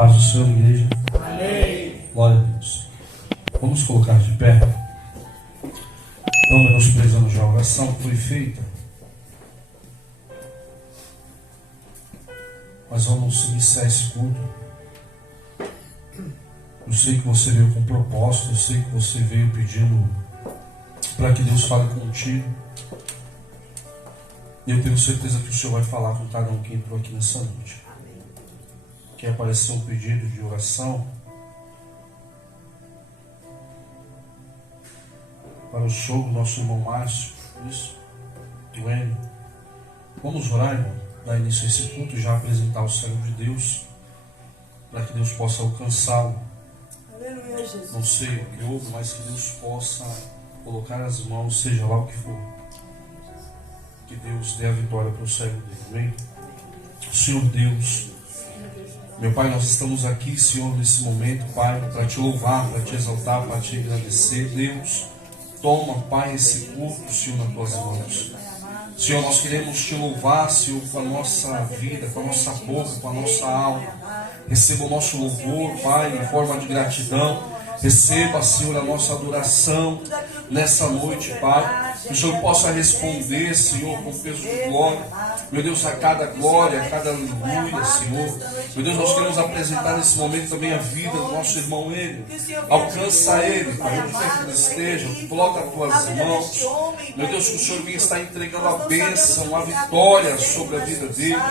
paz do Senhor, igreja. Amém. Glória a Deus. Vamos colocar de pé. Não menosprezando já a oração que foi feita, mas vamos iniciar esse culto. Eu sei que você veio com propósito, eu sei que você veio pedindo para que Deus fale contigo. E eu tenho certeza que o Senhor vai falar com cada um que entrou aqui nessa noite. Quer aparecer um pedido de oração para o sogro, nosso irmão Márcio, isso, do Enio. Vamos orar, irmão, dar início a esse culto e já apresentar o servo de Deus, para que Deus possa alcançá-lo. Aleluia, Jesus. Não sei o que houve, mas que Deus possa colocar as mãos, seja lá o que for. Que Deus dê a vitória para o servo dele, amém? Senhor Deus, meu Pai, nós estamos aqui, Senhor, nesse momento, Pai, para te louvar, para te exaltar, para te agradecer. Deus, toma, Pai, esse culto, Senhor, nas tuas mãos. Senhor, nós queremos te louvar, Senhor, com a nossa vida, com a nossa boca, com a nossa alma. Receba o nosso louvor, Pai, em forma de gratidão. Receba, Senhor, a nossa adoração nessa noite, Pai. Que o Senhor possa responder, Senhor, com peso de glória. Meu Deus, a cada glória, a cada aleluia, Senhor. Meu Deus, nós queremos apresentar nesse momento também a vida do nosso irmão Enio. Alcança ele, Pai, onde quer que ele esteja. Coloca as tuas mãos. Meu Deus, que o Senhor venha estar entregando a bênção, a vitória sobre a vida dele.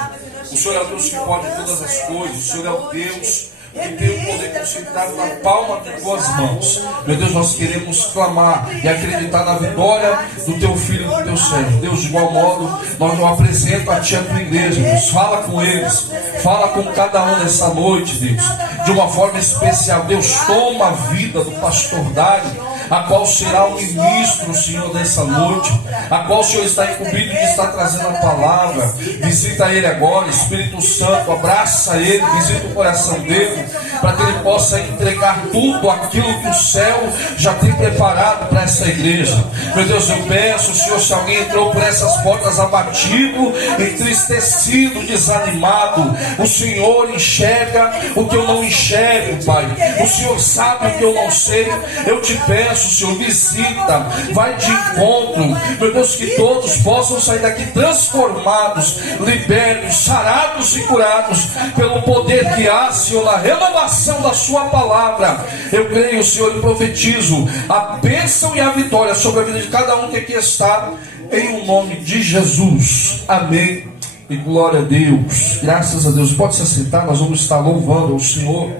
O Senhor é o Deus que pode todas as coisas. O Senhor é o Deus que tem o poder concentrado na palma de tuas mãos. Meu Deus, nós queremos clamar e acreditar na vitória do teu filho e do teu servo. Deus, de igual modo, nós não apresentamos a ti a tua igreja. Deus, fala com eles, fala com cada um nessa noite, Deus, de uma forma especial. Deus, toma a vida do pastor Dário, a qual será o ministro, Senhor, dessa noite, a qual o Senhor está incumbido de estar trazendo a palavra. Visita ele agora, Espírito Santo, abraça ele, visita o coração dele, para que ele possa entregar tudo aquilo que o céu já tem preparado para essa igreja. Meu Deus, eu peço, Senhor, se alguém entrou por essas portas abatido, entristecido, desanimado, o Senhor enxerga o que eu não enxergo, Pai. O Senhor sabe o que eu não sei. Eu te peço, Senhor, visita, vai de encontro. Meu Deus, que todos possam sair daqui transformados, libertos, sarados e curados pelo poder que há, Senhor, na renovação da sua palavra. Eu creio, Senhor, e profetizo a bênção e a vitória sobre a vida de cada um que aqui está, em o nome de Jesus. Amém e glória a Deus. Graças a Deus. Pode se assentar, nós vamos estar louvando ao Senhor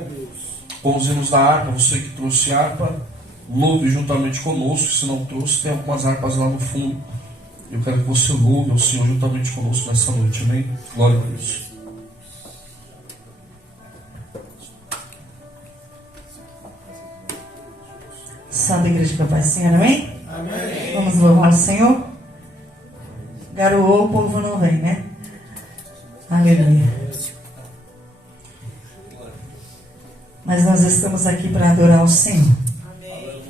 com os hinos da harpa. Você que trouxe harpa, louve juntamente conosco. Se não trouxe, tem algumas harpas lá no fundo. Eu quero que você louve ao Senhor juntamente conosco nessa noite, amém? Glória a Deus. Salve a igreja, Papai Senhor, amém? Amém. Vamos louvar o Senhor. Garoou, o povo não vem, né? Aleluia. Mas nós estamos aqui para adorar o Senhor. Amém.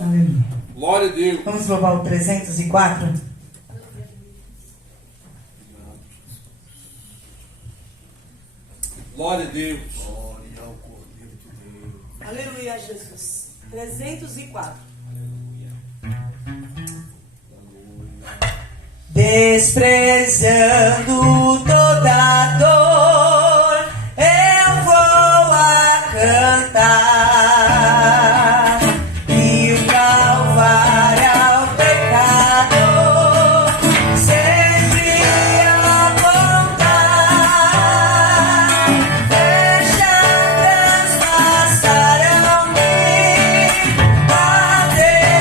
Aleluia. Glória a Deus. Vamos louvar o 304. Glória a Deus. Glória ao Cordeiro de Deus. Aleluia, Jesus. 304. Desprezando toda dor, eu vou a cantar e o Calvário ao pecador sempre apontar. Deixa transpassar-me a desencanto.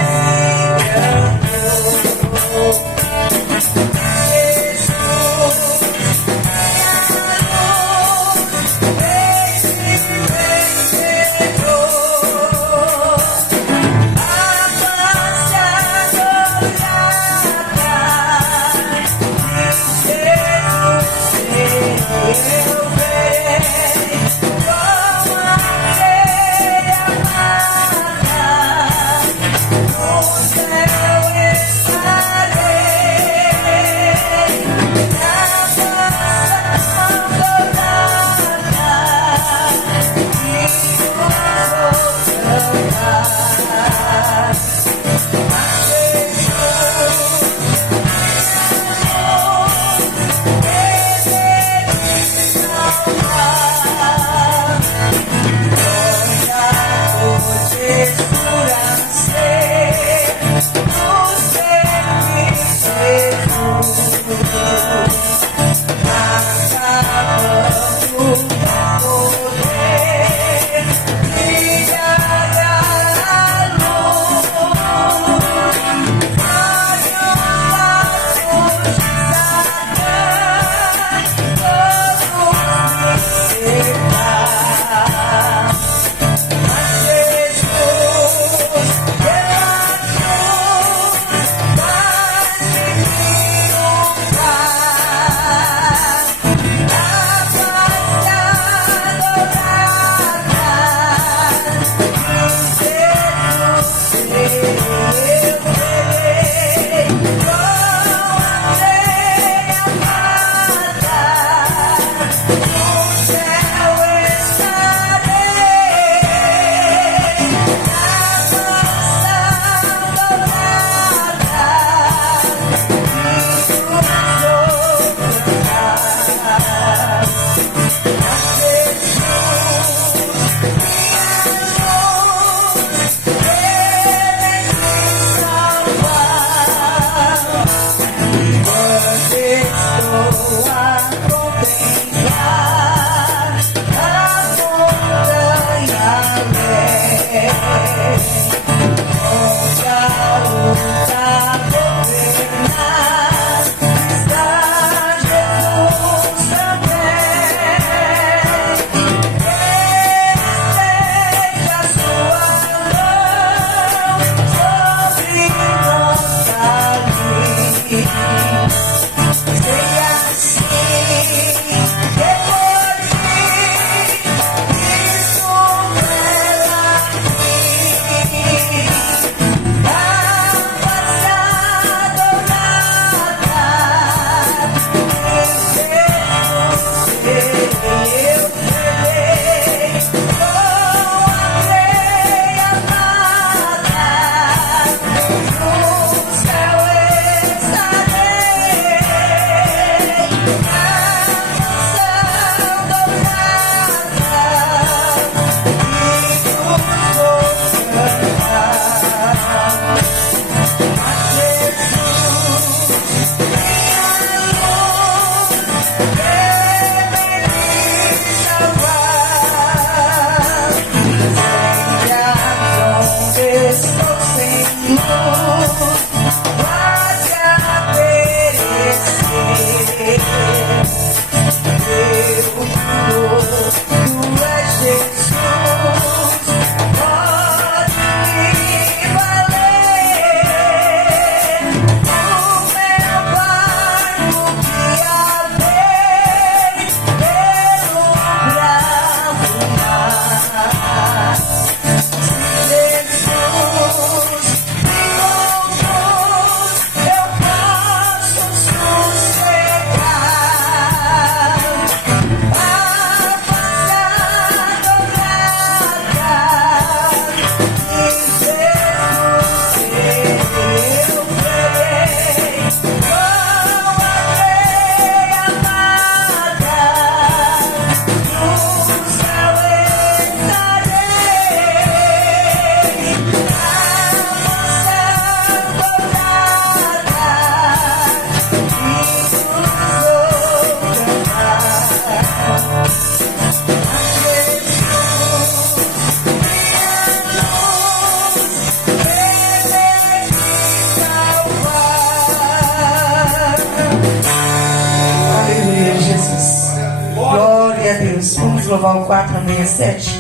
Glória a Deus. Vamos louvar o 467.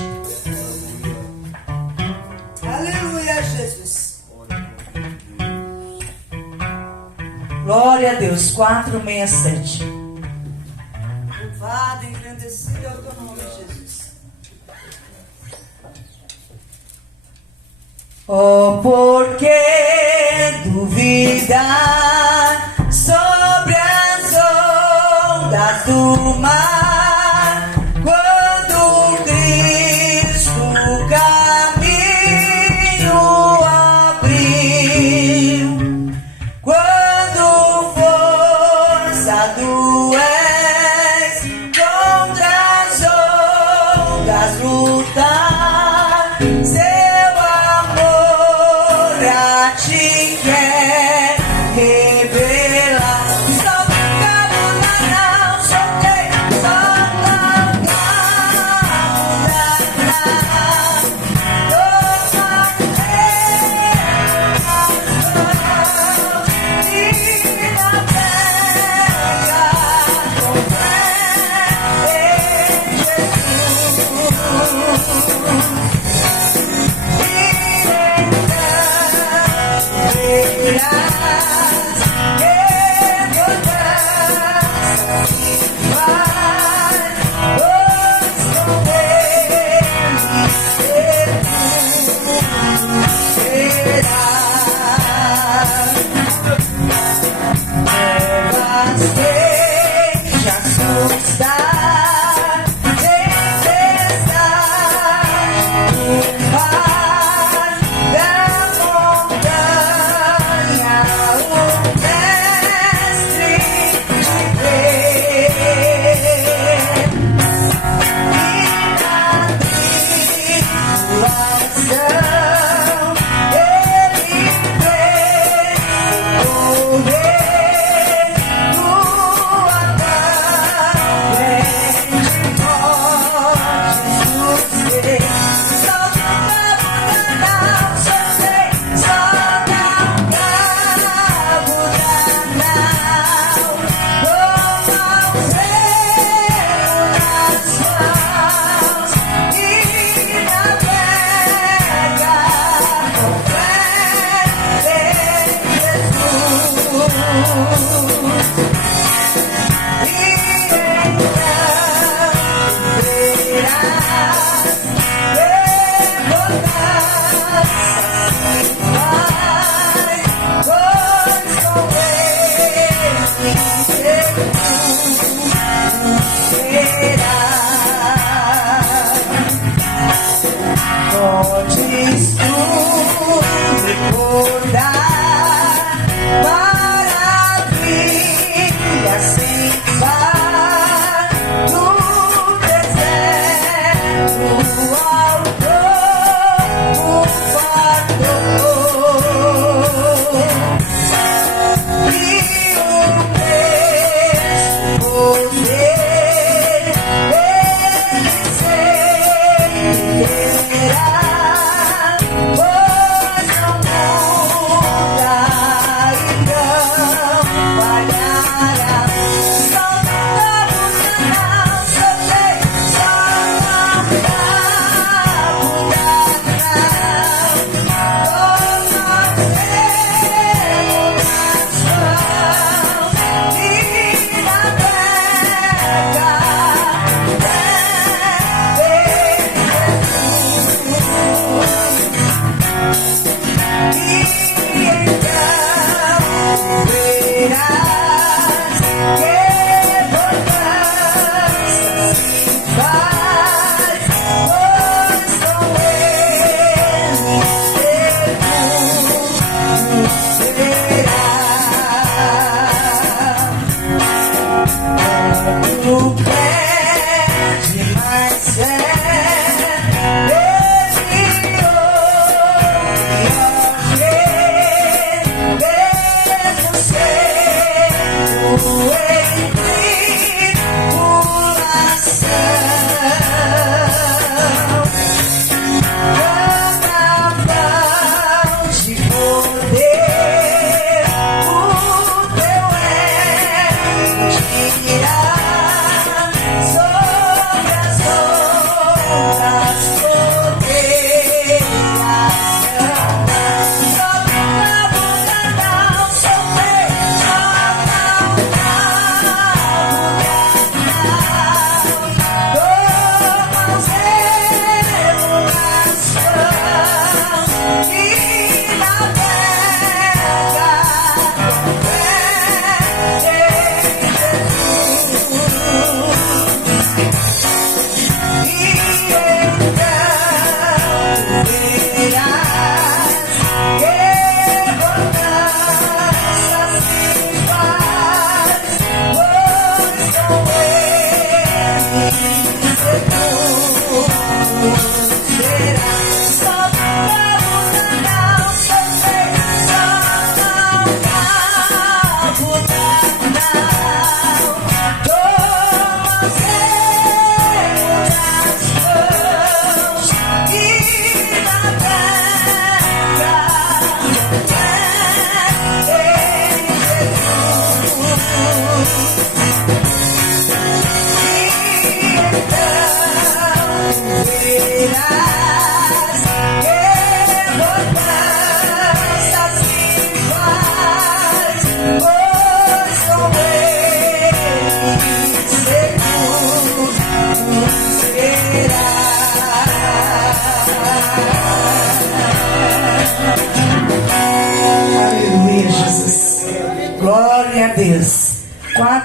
Aleluia, Jesus. Glória a Deus. 467. Louvado, engrandecido é o teu nome, Jesus. Oh, por que duvidar sobre as ondas do mar, quando Cristo o caminho abriu, quando força do és contra as ondas lutar, seu amor a ti quer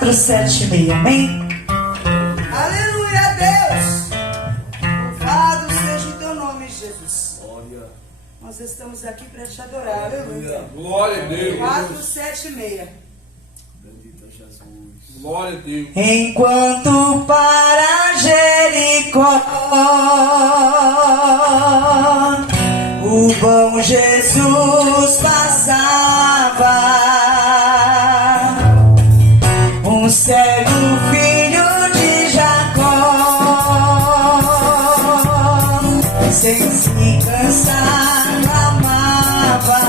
476, amém? Aleluia, Deus. Louvado seja o teu nome, Jesus. Glória. Nós estamos aqui para te adorar. Aleluia. Glória a Deus. 476. Bendito Jesus. Glória a Deus. Enquanto para Jericó o bom Jesus passava, um cego filho de Jacó, sem se cansar clamava: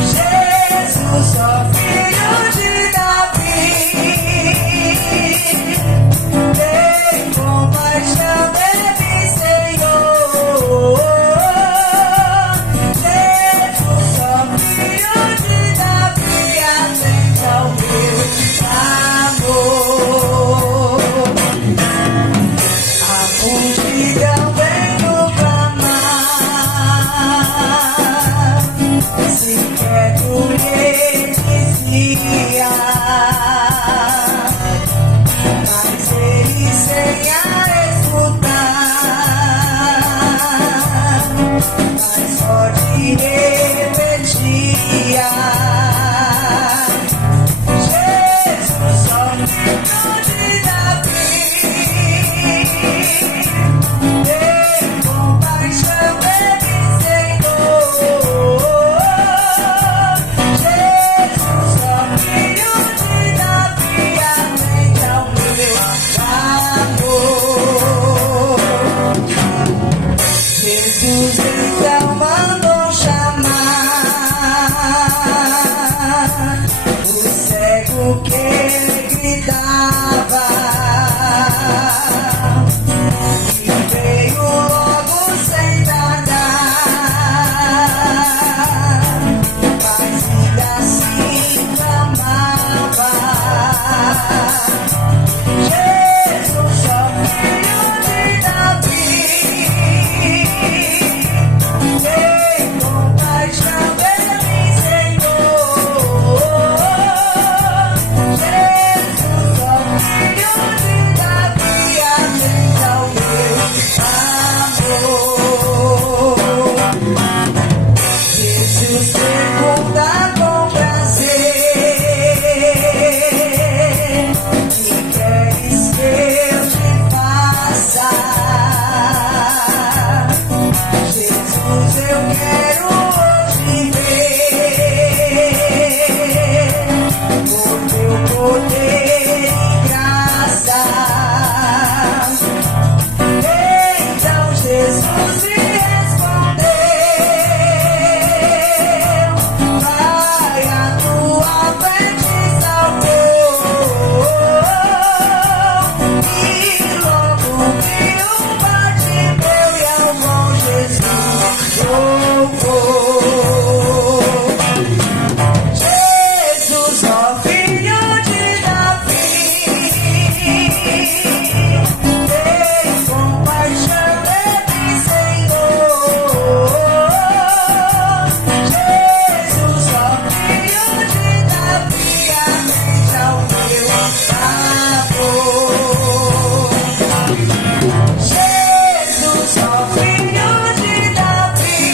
Jesus, ó filho de Davi, tem compaixão de mim, Senhor. Jesus, ó filho de Davi, atende ao meu clamor. A multidão vem no clamar, sequer lhe dizia, mas ele sem a escutar, mas só te repetia: Jesus, ó filho de Davi, tem compaixão de mim, Senhor. Jesus, ó filho de Davi, atende ao meu clamor. Jesus então mandou chamar o cego que ele gritava, e veio logo sem tardar, mas ainda assim clamava: Jesus, ó filho de Davi, tem compaixão de mim, Senhor. Jesus, ó filho de Davi, atende ao meu amor. Jesus pergunta com prazer: que queres que eu te faça? Jesus, eu quero hoje ver o teu poder e graça. Então Jesus me respondeu: vai, a tua fé te salvou. E logo vi um Bartimeu e ao bom Jesus louvou. Jesus, ó filho de Davi, tem compaixão de mim, Senhor. Jesus, ó filho de Davi, atende ao meu clamor. Jesus, ó filho de Davi,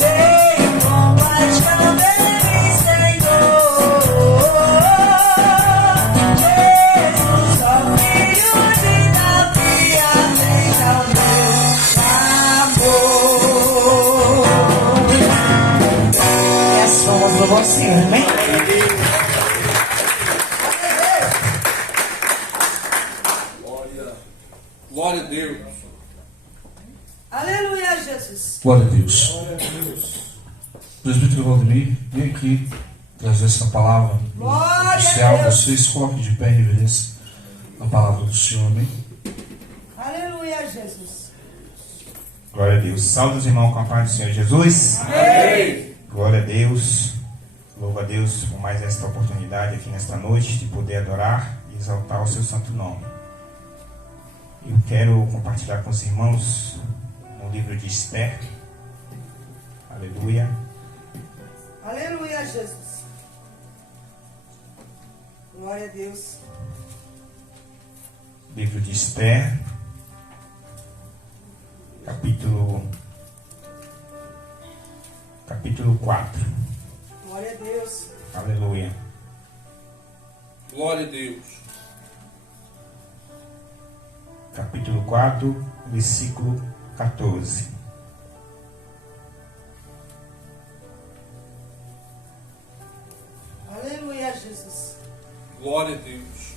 tem compaixão de mim, Senhor. Jesus, ó filho de Davi, atende ao meu clamor. E as palmas do bom Senhor, amém? Glória. Glória a Deus. Aleluia, Jesus. Glória a Deus. Presbítero Valdemir, vem aqui trazer essa palavra Glória especial. a Deus. Vocês coloquem de pé em reverência a palavra do Senhor, amém? Aleluia, Jesus. Glória a Deus. Salve os irmãos com a paz do Senhor Jesus. Amém. Glória a Deus. Louva a Deus por mais esta oportunidade aqui nesta noite de poder adorar e exaltar o seu santo nome. Eu quero compartilhar com os irmãos no livro de Esther. Aleluia. Aleluia, Jesus. Glória a Deus. Livro de Esther, capítulo 4. Glória a Deus. Aleluia. Glória a Deus. Capítulo 4, versículo 14. Aleluia, Jesus. Glória a Deus.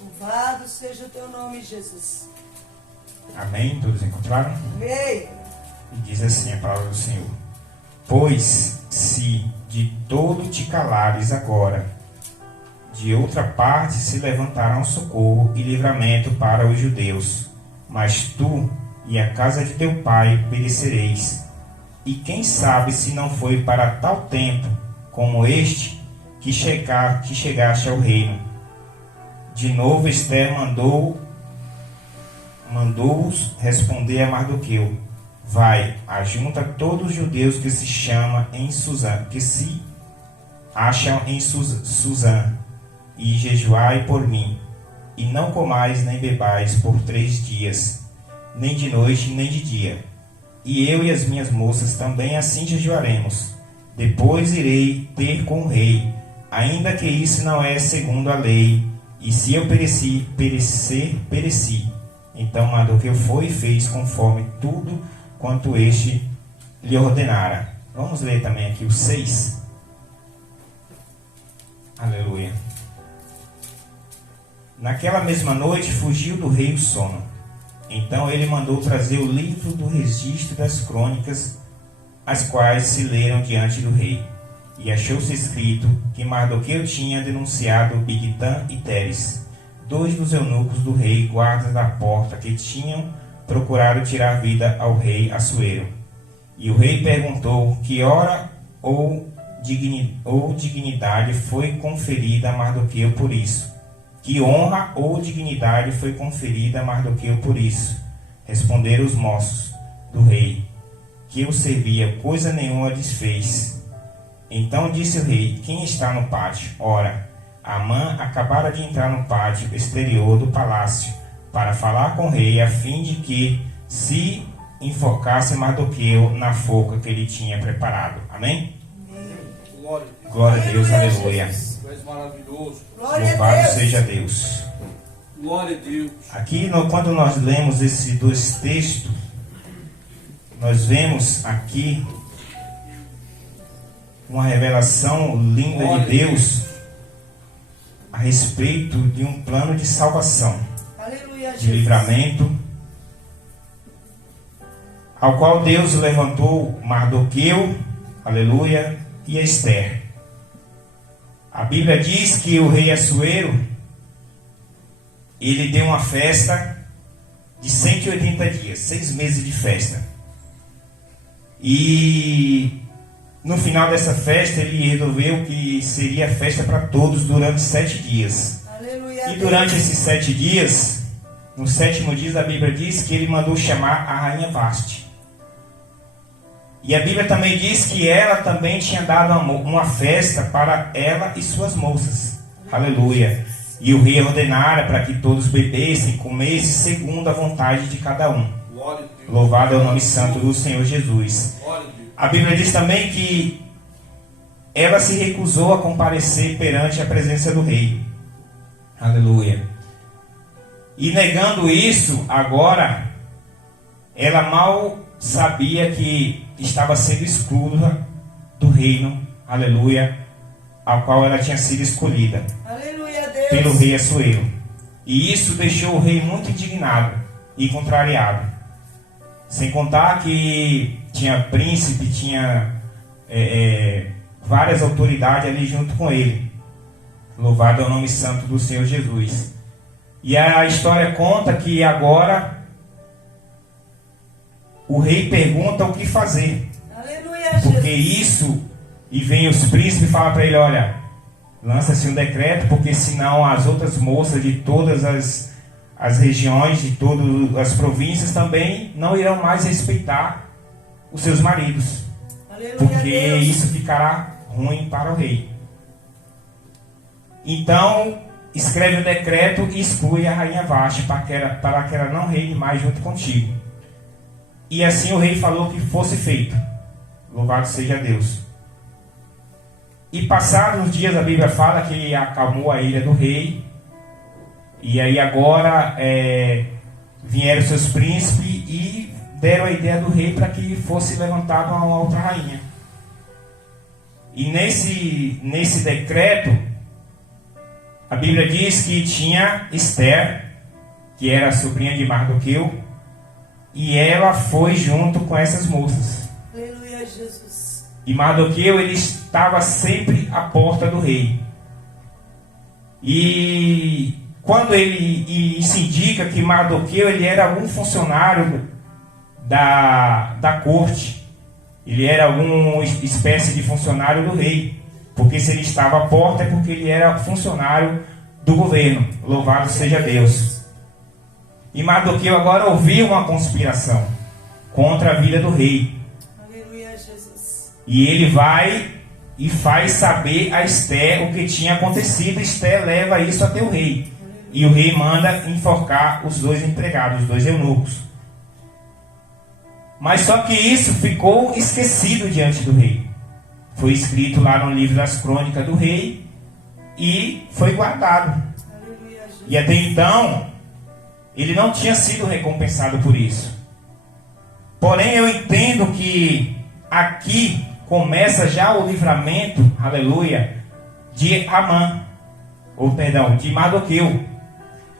Louvado seja o teu nome, Jesus. Amém? Todos encontraram? Amém. E diz assim a palavra do Senhor: Pois se de todo te calares agora, de outra parte se levantará socorro e livramento para os judeus, mas tu e a casa de teu pai perecereis. E quem sabe se não foi para tal tempo como este que chegaste ao reino. De novo Esther mandou-os responder a Mardoqueu: Vai, ajunta todos os judeus que se acham em Suzã, e jejuai por mim, e não comais nem bebais por 3 dias, nem de noite nem de dia. E eu e as minhas moças também assim jejuaremos. Depois irei ter com o rei, ainda que isso não é segundo a lei, e se eu pereci. Então Mardoqueu foi e fez conforme tudo quanto este lhe ordenara. Vamos ler também aqui o 6. Aleluia. Naquela mesma noite fugiu do rei o sono. Então ele mandou trazer o livro do registro das crônicas, as quais se leram diante do rei. E achou-se escrito que Mardoqueu tinha denunciado Bigtã e Teres, 2 dos eunucos do rei, guardas da porta, que tinham procurado tirar vida ao rei Assuero. E o rei perguntou que hora ou dignidade foi conferida a Mardoqueu por isso. Que honra ou dignidade foi conferida a Mardoqueu por isso? Responderam os moços do rei, que o servia, coisa nenhuma desfez. Então disse o rei: Quem está no pátio? Ora, Amã acabara de entrar no pátio exterior do palácio para falar com o rei, a fim de que se enforcasse Mardoqueu na forca que ele tinha preparado. Amém? Glória a Deus. Glória a Deus, aleluia. Tu és maravilhoso. Glória a Louvado Deus. seja Deus. Glória a Deus. Aqui, quando nós lemos esses 2 textos, nós vemos aqui uma revelação linda de Deus a respeito de um plano de salvação, Aleluia, de Jesus. livramento, ao qual Deus levantou Mardoqueu, aleluia, e Esther. A Bíblia diz que o rei Assuero, ele deu uma festa de 180 dias, 6 meses de festa. E no final dessa festa ele resolveu que seria festa para todos durante 7 dias. Aleluia. E durante esses 7 dias, no 7º dia, a Bíblia diz que ele mandou chamar a rainha Vaste. E a Bíblia também diz que ela também tinha dado uma festa para ela e suas moças. Aleluia. E o rei ordenara para que todos bebessem e comessem segundo a vontade de cada um. Glória a Deus. Louvado é o nome santo do Senhor Jesus. Glória a Deus. A Bíblia diz também que ela se recusou a comparecer perante a presença do rei. Aleluia. E negando isso, agora, ela mal sabia que estava sendo excluída do reino, aleluia, ao qual ela tinha sido escolhida Aleluia, Deus. pelo rei Assuero. E isso deixou o rei muito indignado e contrariado. Sem contar que tinha príncipe, tinha várias autoridades ali junto com ele. Louvado é o nome santo do Senhor Jesus. E a história conta que agora o rei pergunta o que fazer. Aleluia, Porque Jesus. isso, e vem os príncipes e falam para ele: olha, lança-se um decreto, porque senão as outras moças de todas as regiões, de todas as províncias também não irão mais respeitar os seus maridos. Aleluia, Porque Deus. isso ficará ruim para o rei. Então, escreve o decreto e exclui a rainha Vasti para que ela não reine mais junto contigo. E assim o rei falou que fosse feito. Louvado seja Deus. E passados os dias, a Bíblia fala que acalmou a ira do rei. E aí agora vieram seus príncipes e deram a ideia do rei para que fosse levantada uma outra rainha. E nesse decreto, a Bíblia diz que tinha Esther, que era a sobrinha de Mardoqueu, e ela foi junto com essas moças. Aleluia, Jesus. E Mardoqueu, ele estava sempre à porta do rei. E quando ele se indica que Mardoqueu, ele era algum funcionário da corte, ele era alguma espécie de funcionário do rei, porque se ele estava à porta é porque ele era funcionário do governo. Louvado seja Deus. E Mardoqueu agora ouviu uma conspiração contra a vida do rei. Aleluia, Jesus. E ele vai e faz saber a Esther o que tinha acontecido. Esther leva isso até o rei. E o rei manda enforcar os dois empregados, os dois eunucos. Mas só que isso ficou esquecido diante do rei. Foi escrito lá no livro das crônicas do rei e foi guardado. Aleluia, Jesus. E até então, ele não tinha sido recompensado por isso. Porém, eu entendo que aqui começa já o livramento, aleluia, de Amã, de Mardoqueu.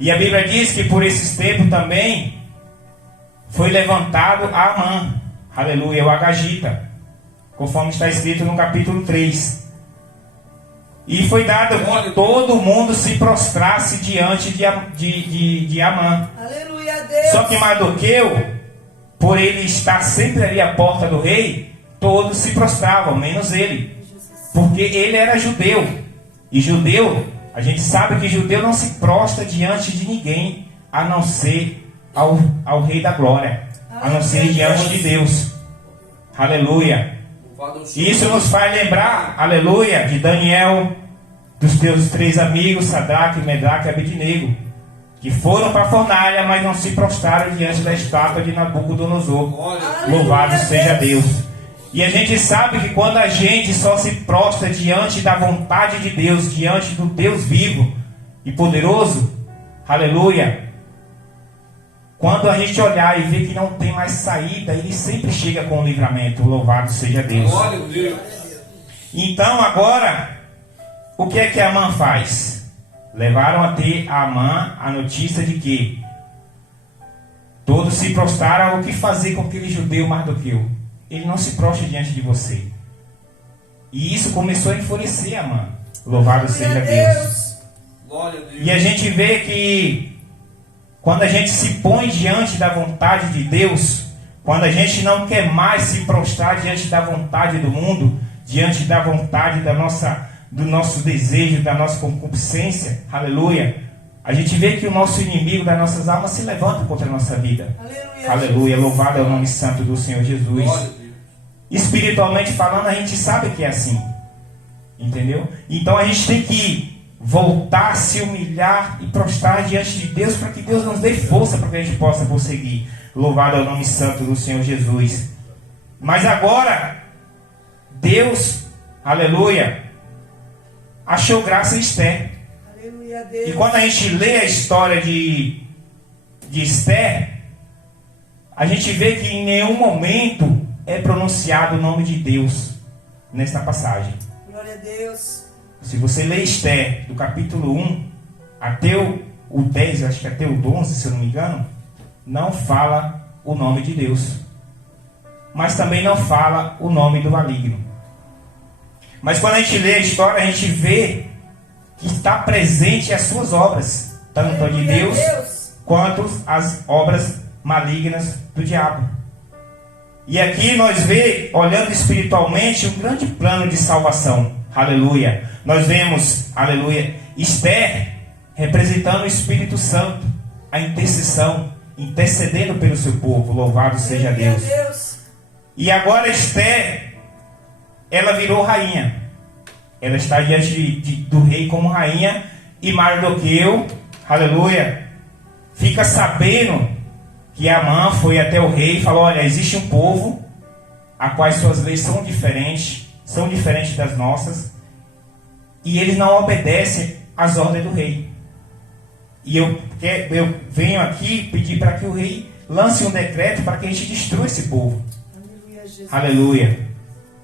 E a Bíblia diz que por esses tempos também foi levantado Amã, aleluia, o Agagita, conforme está escrito no capítulo 3. E foi dado que todo mundo se prostrasse diante de Amã. Aleluia, Deus. Só que Mardoqueu, por ele estar sempre ali à porta do rei, todos se prostravam, menos ele. Porque ele era judeu. E judeu, a gente sabe que judeu não se prostra diante de ninguém, a não ser ao Rei da Glória, a não ser diante de Deus. Aleluia. E isso nos faz lembrar, aleluia, de Daniel, dos teus 3 amigos, Sadraque, Medraque e Abednego, que foram para a fornalha, mas não se prostraram diante da estátua de Nabucodonosor. Louvado seja Deus. E a gente sabe que quando a gente só se prostra diante da vontade de Deus, diante do Deus vivo e poderoso, aleluia, quando a gente olhar e ver que não tem mais saída, ele sempre chega com o livramento. Louvado seja Deus. Glória a Deus. Então agora, o que é que Amã faz? Levaram a ter a Amã a notícia de que todos se prostraram. O que fazer com aquele judeu Mardoqueu? Ele não se prostra diante de você. E isso começou a enfurecer Amã. Louvado seja Deus. Glória a Deus. E a gente vê que quando a gente se põe diante da vontade de Deus, quando a gente não quer mais se prostrar diante da vontade do mundo, diante da vontade do nosso desejo, da nossa concupiscência, aleluia, a gente vê que o nosso inimigo das nossas almas se levanta contra a nossa vida. Aleluia, Aleluia, louvado é o nome santo do Senhor Jesus. Glória a Deus. Espiritualmente falando, a gente sabe que é assim. Entendeu? Então a gente tem que voltar, se humilhar e prostrar diante de Deus, para que Deus nos dê força para que a gente possa prosseguir. Louvado é o nome santo do Senhor Jesus. Mas agora, Deus, aleluia, achou graça em Esther. Aleluia, Deus. E quando a gente lê a história de Esther, a gente vê que em nenhum momento é pronunciado o nome de Deus nesta passagem. Glória a Deus. Se você lê Esther, do capítulo 1 até o 10, acho que até o 11, se eu não me engano, não fala o nome de Deus. Mas também não fala o nome do maligno. Mas quando a gente lê a história, a gente vê que está presente as suas obras, tanto a de Deus quanto as obras malignas do diabo. E aqui nós vemos, olhando espiritualmente, um grande plano de salvação. Aleluia. Nós vemos, aleluia, Esther representando o Espírito Santo, a intercessão, intercedendo pelo seu povo. Louvado seja Deus. E agora Esther, ela virou rainha. Ela está diante do rei como rainha. E Mardoqueu, aleluia, fica sabendo que Amã foi até o rei e falou: olha, existe um povo a quais suas leis são diferentes das nossas, e eles não obedecem às ordens do rei. E eu venho aqui pedir para que o rei lance um decreto para que a gente destrua esse povo. Aleluia, Jesus. Aleluia.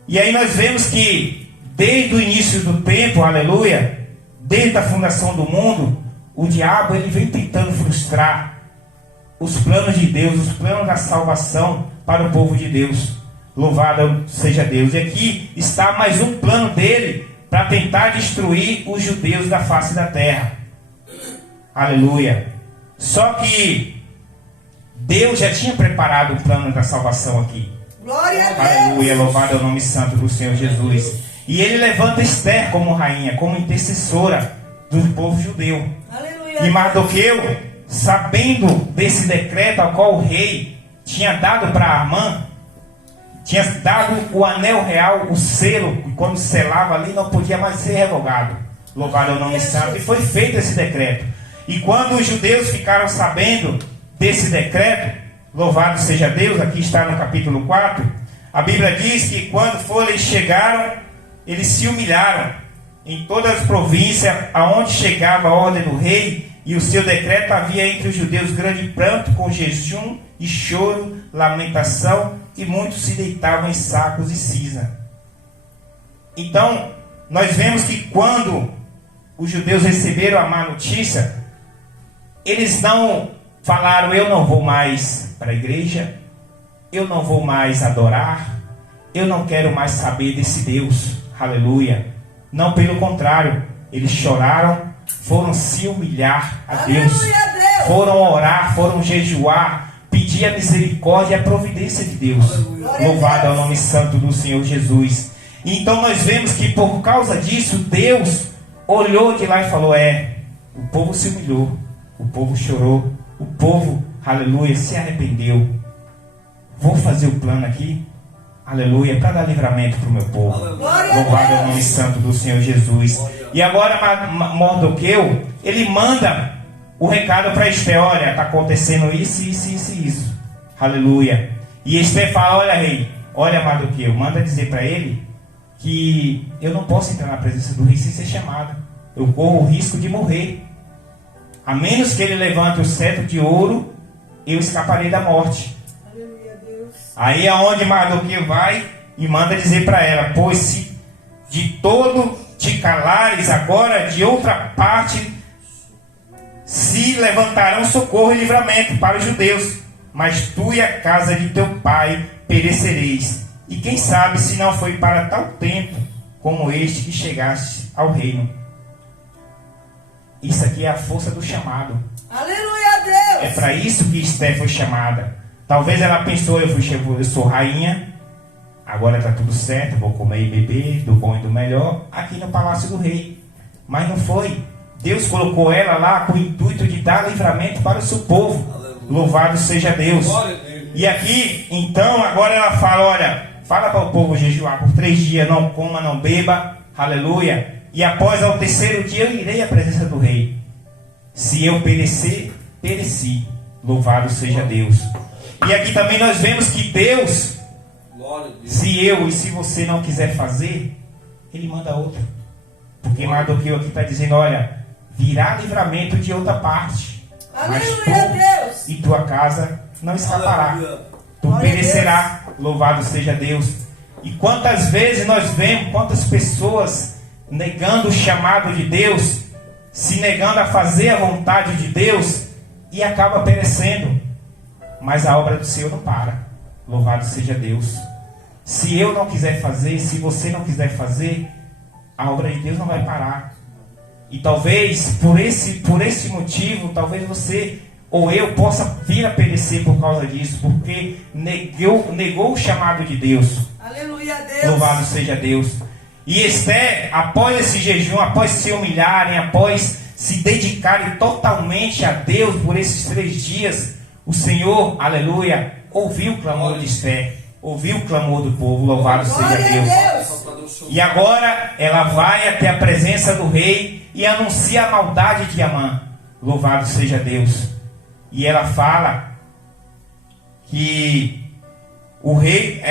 E aí nós vemos que desde o início do tempo, aleluia, desde a fundação do mundo, o diabo ele vem tentando frustrar os planos de Deus, os planos da salvação para o povo de Deus. Louvado seja Deus. E aqui está mais um plano dele para tentar destruir os judeus da face da terra. Aleluia. Só que Deus já tinha preparado o plano da salvação aqui. Glória a Deus. Aleluia, louvado é o nome santo do Senhor Jesus. E ele levanta Esther como rainha, como intercessora do povo judeu. Aleluia. E Mardoqueu, sabendo desse decreto ao qual o rei tinha dado para Amã, tinha dado o anel real, o selo, e quando selava ali não podia mais ser revogado. Louvado é o nome santo. E foi feito esse decreto. E quando os judeus ficaram sabendo desse decreto, louvado seja Deus, aqui está no capítulo 4, a Bíblia diz que quando eles chegaram, eles se humilharam em todas as províncias aonde chegava a ordem do rei e o seu decreto. Havia entre os judeus grande pranto, com jejum e choro, lamentação, e muitos se deitavam em sacos e cinza. Então, nós vemos que quando os judeus receberam a má notícia, eles não falaram: eu não vou mais para a igreja, eu não vou mais adorar, eu não quero mais saber desse Deus. Aleluia. Não, pelo contrário, eles choraram, foram se humilhar a Deus, foram orar, foram jejuar, pedir a misericórdia e a providência de Deus. Louvado é o nome santo do Senhor Jesus. E então nós vemos que por causa disso, Deus olhou de lá e falou: o povo se humilhou, o povo chorou, o povo, aleluia, se arrependeu. Vou fazer o plano aqui, aleluia, para dar livramento para o meu povo. Louvado é o nome santo do Senhor Jesus. E agora Mardoqueu, ele manda o recado para Esther: olha, está acontecendo isso, isso, isso e isso. Aleluia. E Esther fala: olha, rei, olha, Mardoqueu, manda dizer para ele que eu não posso entrar na presença do rei sem ser chamado. Eu corro o risco de morrer. A menos que ele levante o cetro de ouro, eu escaparei da morte. Aleluia, Deus. Aí é onde Mardoqueu vai e manda dizer para ela: pois se de todo te calares, agora de outra parte se levantarão socorro e livramento para os judeus, mas tu e a casa de teu pai perecereis. E quem sabe se não foi para tal tempo como este que chegaste ao reino. Isso aqui é a força do chamado. Aleluia, Deus. É para isso que Esther foi chamada. Talvez ela pensou: eu sou rainha, agora está tudo certo, vou comer e beber do bom e do melhor aqui no palácio do rei. Mas não foi. Deus colocou ela lá com o intuito de dar livramento para o seu povo. Aleluia. Louvado seja Deus. E aqui, então, agora ela fala: olha, fala para o povo jejuar por 3 dias, não coma, não beba. Aleluia. E após ao 3º dia eu irei à presença do rei. Se eu perecer, pereci. Louvado seja Deus. E aqui também nós vemos que Deus, se eu e se você não quiser fazer, Ele manda outra. Porque Mardoqueu aqui está dizendo: olha, virá livramento de outra parte. Aleluia, Deus. E tua casa não escapará. Tu perecerá. Louvado seja Deus. E quantas vezes nós vemos, quantas pessoas negando o chamado de Deus, se negando a fazer a vontade de Deus, e acaba perecendo. Mas a obra do Senhor não para. Louvado seja Deus. Se eu não quiser fazer, se você não quiser fazer, a obra de Deus não vai parar. E talvez por esse motivo, talvez você ou eu possa vir a perecer por causa disso, porque negou o chamado de Deus. Aleluia, Deus. Louvado seja Deus. E Esther, após esse jejum, após se humilharem, após se dedicarem totalmente a Deus por esses 3 dias, o Senhor, aleluia, ouviu o clamor de Esther, ouviu o clamor do povo. Louvado seja Deus. E agora ela vai até a presença do rei e anuncia a maldade de Amã. Louvado seja Deus. E ela fala que o rei,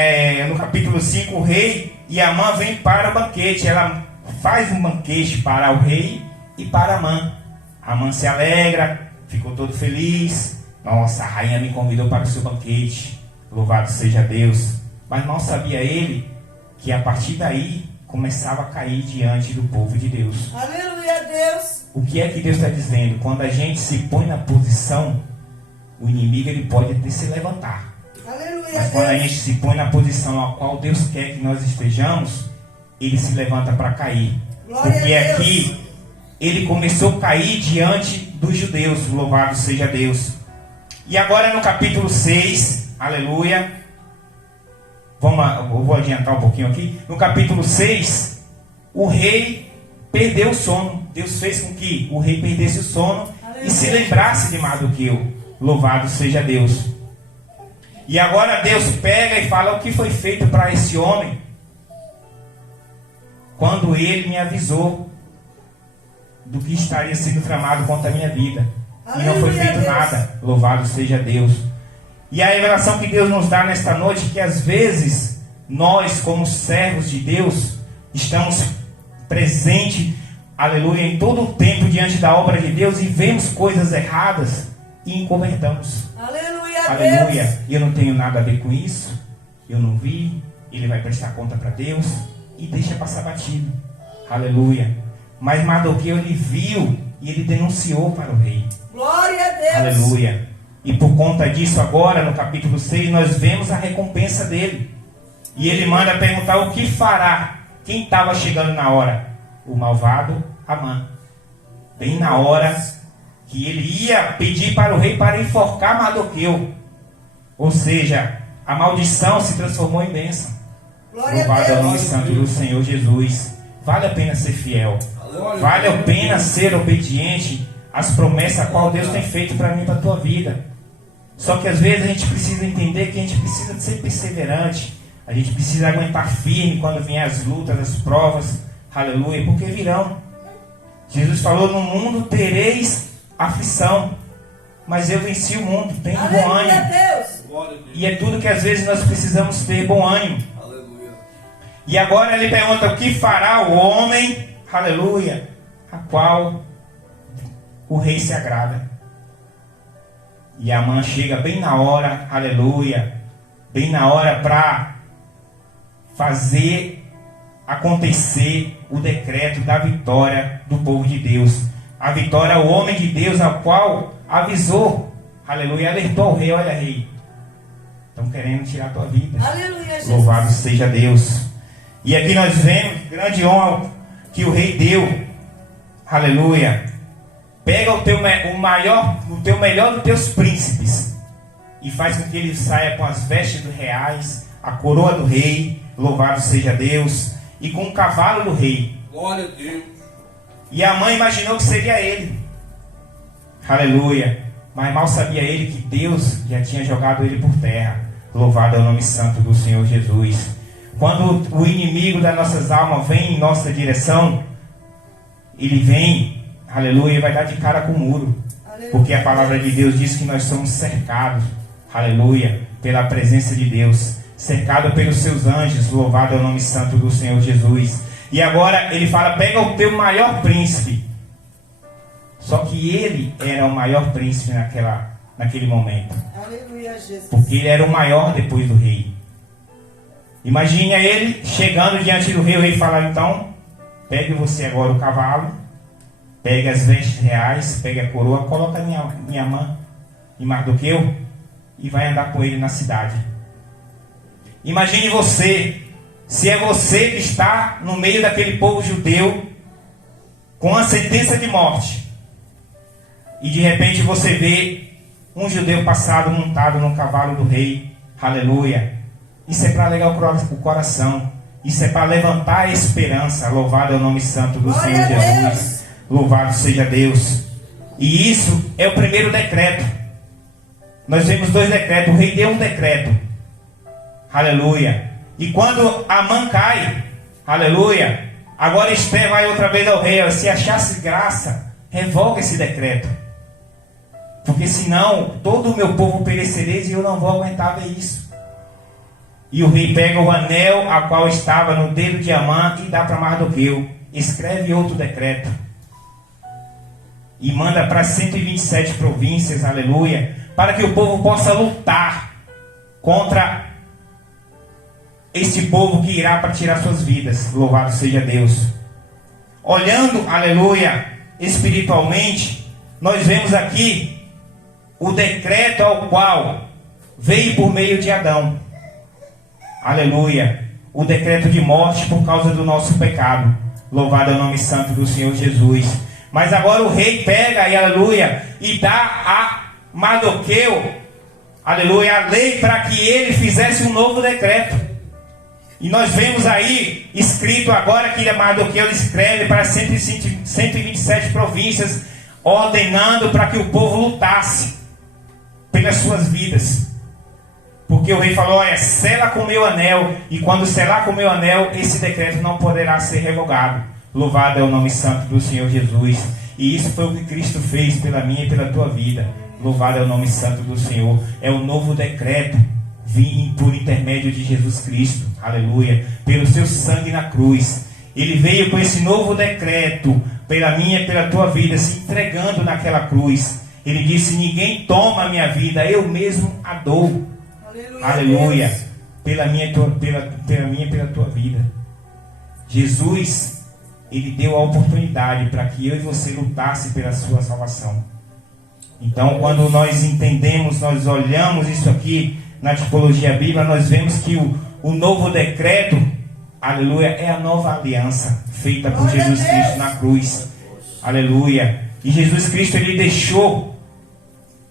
no capítulo 5, o rei e Amã vêm para o banquete. Ela faz um banquete para o rei e para Amã. Amã se alegra, ficou todo feliz. Nossa, a rainha me convidou para o seu banquete. Louvado seja Deus. Mas mal sabia ele que a partir daí começava a cair diante do povo de Deus. Aleluia a Deus. O que é que Deus está dizendo? Quando a gente se põe na posição, o inimigo ele pode até se levantar. Aleluia a Mas quando a Deus. gente se põe na posição a qual Deus quer que nós estejamos, ele se levanta para cair. Glória Porque a Deus. aqui ele começou a cair diante dos judeus. Louvado seja Deus. E agora no capítulo 6, aleluia. Vamos lá, eu vou adiantar um pouquinho aqui. No capítulo 6, o rei perdeu o sono. Deus fez com que o rei perdesse o sono e se lembrasse de Mardoqueu. Louvado seja Deus. E agora Deus pega e fala o que foi feito para esse homem quando ele me avisou do que estaria sendo tramado contra a minha vida. E não foi feito nada. Louvado seja Deus. E a revelação que Deus nos dá nesta noite é que às vezes nós, como servos de Deus, estamos presentes, aleluia, em todo o tempo diante da obra de Deus e vemos coisas erradas e inconvertamos. Aleluia a Aleluia. Deus. Eu não tenho nada a ver com isso. Eu não vi. Ele vai prestar conta para Deus e deixa passar batido. Aleluia. Mas Mardoqueu ele viu e ele denunciou para o rei. Glória a Deus. Aleluia. E por conta disso agora no capítulo 6 nós vemos a recompensa dele. E ele manda perguntar o que fará. Quem estava chegando na hora? O malvado Amã. Bem na hora que ele ia pedir para o rei para enforcar Mardoqueu. Ou seja, a maldição se transformou em bênção. Glória a Louvado é o nome Deus. santo do Senhor Jesus. Vale a pena ser fiel. Vale a pena ser obediente às promessas a qual Deus tem feito para mim e para a tua vida. Só que às vezes a gente precisa entender que a gente precisa ser perseverante. A gente precisa aguentar firme quando vier as lutas, as provas. Aleluia, porque virão. Jesus falou, no mundo tereis aflição. Mas eu venci o mundo, tenho bom Aleluia a ânimo. Deus. Glória a Deus. E é tudo que às vezes nós precisamos ter bom ânimo. Aleluia. E agora ele pergunta o que fará o homem, aleluia, a qual o rei se agrada. E Amã chega bem na hora, aleluia, bem na hora para fazer acontecer o decreto da vitória do povo de Deus. A vitória, o homem de Deus, ao qual avisou, aleluia, alertou o rei, olha rei, estão querendo tirar a tua vida. Aleluia, Jesus. Louvado seja Deus. E aqui nós vemos grande honra que o rei deu. Aleluia. Pega o teu melhor dos teus príncipes e faz com que ele saia com as vestes reais, a coroa do rei, louvado seja Deus, e com o cavalo do rei. Glória a Deus. E a mãe imaginou que seria ele. Aleluia. Mas mal sabia ele que Deus já tinha jogado ele por terra. Louvado é o nome santo do Senhor Jesus. Quando o inimigo das nossas almas vem em nossa direção, ele vem, aleluia, e vai dar de cara com o muro. Aleluia. Porque a palavra de Deus diz que nós somos cercados, aleluia, pela presença de Deus, cercado pelos seus anjos, louvado é o nome santo do Senhor Jesus. E agora ele fala, pega o teu maior príncipe. Só que ele era o maior príncipe naquele momento. Aleluia, Jesus. Porque ele era o maior depois do rei. Imagine ele chegando diante do rei, o rei fala, então, pegue você agora o cavalo, pegue as vestes reais, pegue a coroa, coloca minha mão em Mardoqueu e vai andar com ele na cidade. Imagine você, se é você que está no meio daquele povo judeu, com a sentença de morte, e de repente você vê um judeu passado montado no cavalo do rei, aleluia. Isso é para alegar o coração. Isso é para levantar a esperança. Louvado é o nome santo do Glória Senhor a Jesus. Deus. Louvado seja Deus. E isso é o primeiro decreto. Nós vemos 2 decretos. O rei deu um decreto. Aleluia. E quando Amã cai, Aleluia. Agora Esther vai outra vez ao rei. Se achasse graça, revoga esse decreto. Porque senão todo o meu povo pereceria e eu não vou aguentar ver isso. E o rei pega o anel a qual estava no dedo de Amã e dá para Mardoqueu. Escreve outro decreto. E manda para 127 províncias, aleluia, para que o povo possa lutar contra este povo que irá para tirar suas vidas. Louvado seja Deus. Olhando, aleluia, espiritualmente, nós vemos aqui o decreto ao qual veio por meio de Adão. Aleluia. O decreto de morte por causa do nosso pecado. Louvado é o nome santo do Senhor Jesus. Mas agora o rei pega, e aleluia, e dá a Mardoqueu, aleluia, a lei para que ele fizesse um novo decreto. E nós vemos aí escrito agora que Mardoqueu escreve para 127 províncias, ordenando para que o povo lutasse pelas suas vidas. Porque o rei falou, olha, sela com o meu anel, e quando selar com o meu anel, esse decreto não poderá ser revogado. Louvado é o nome santo do Senhor Jesus. E isso foi o que Cristo fez pela minha e pela tua vida. Louvado é o nome santo do Senhor. É o novo decreto vindo por intermédio de Jesus Cristo. Aleluia. Pelo seu sangue na cruz. Ele veio com esse novo decreto pela minha e pela tua vida, se entregando naquela cruz. Ele disse, ninguém toma a minha vida, eu mesmo a dou. Aleluia. Aleluia. Pela minha e pela tua vida. Jesus, ele deu a oportunidade para que eu e você lutasse pela sua salvação. Então, quando nós entendemos, nós olhamos isso aqui na tipologia bíblica, nós vemos que o novo decreto, aleluia, é a nova aliança feita por Jesus Cristo na cruz. Aleluia. E Jesus Cristo, ele deixou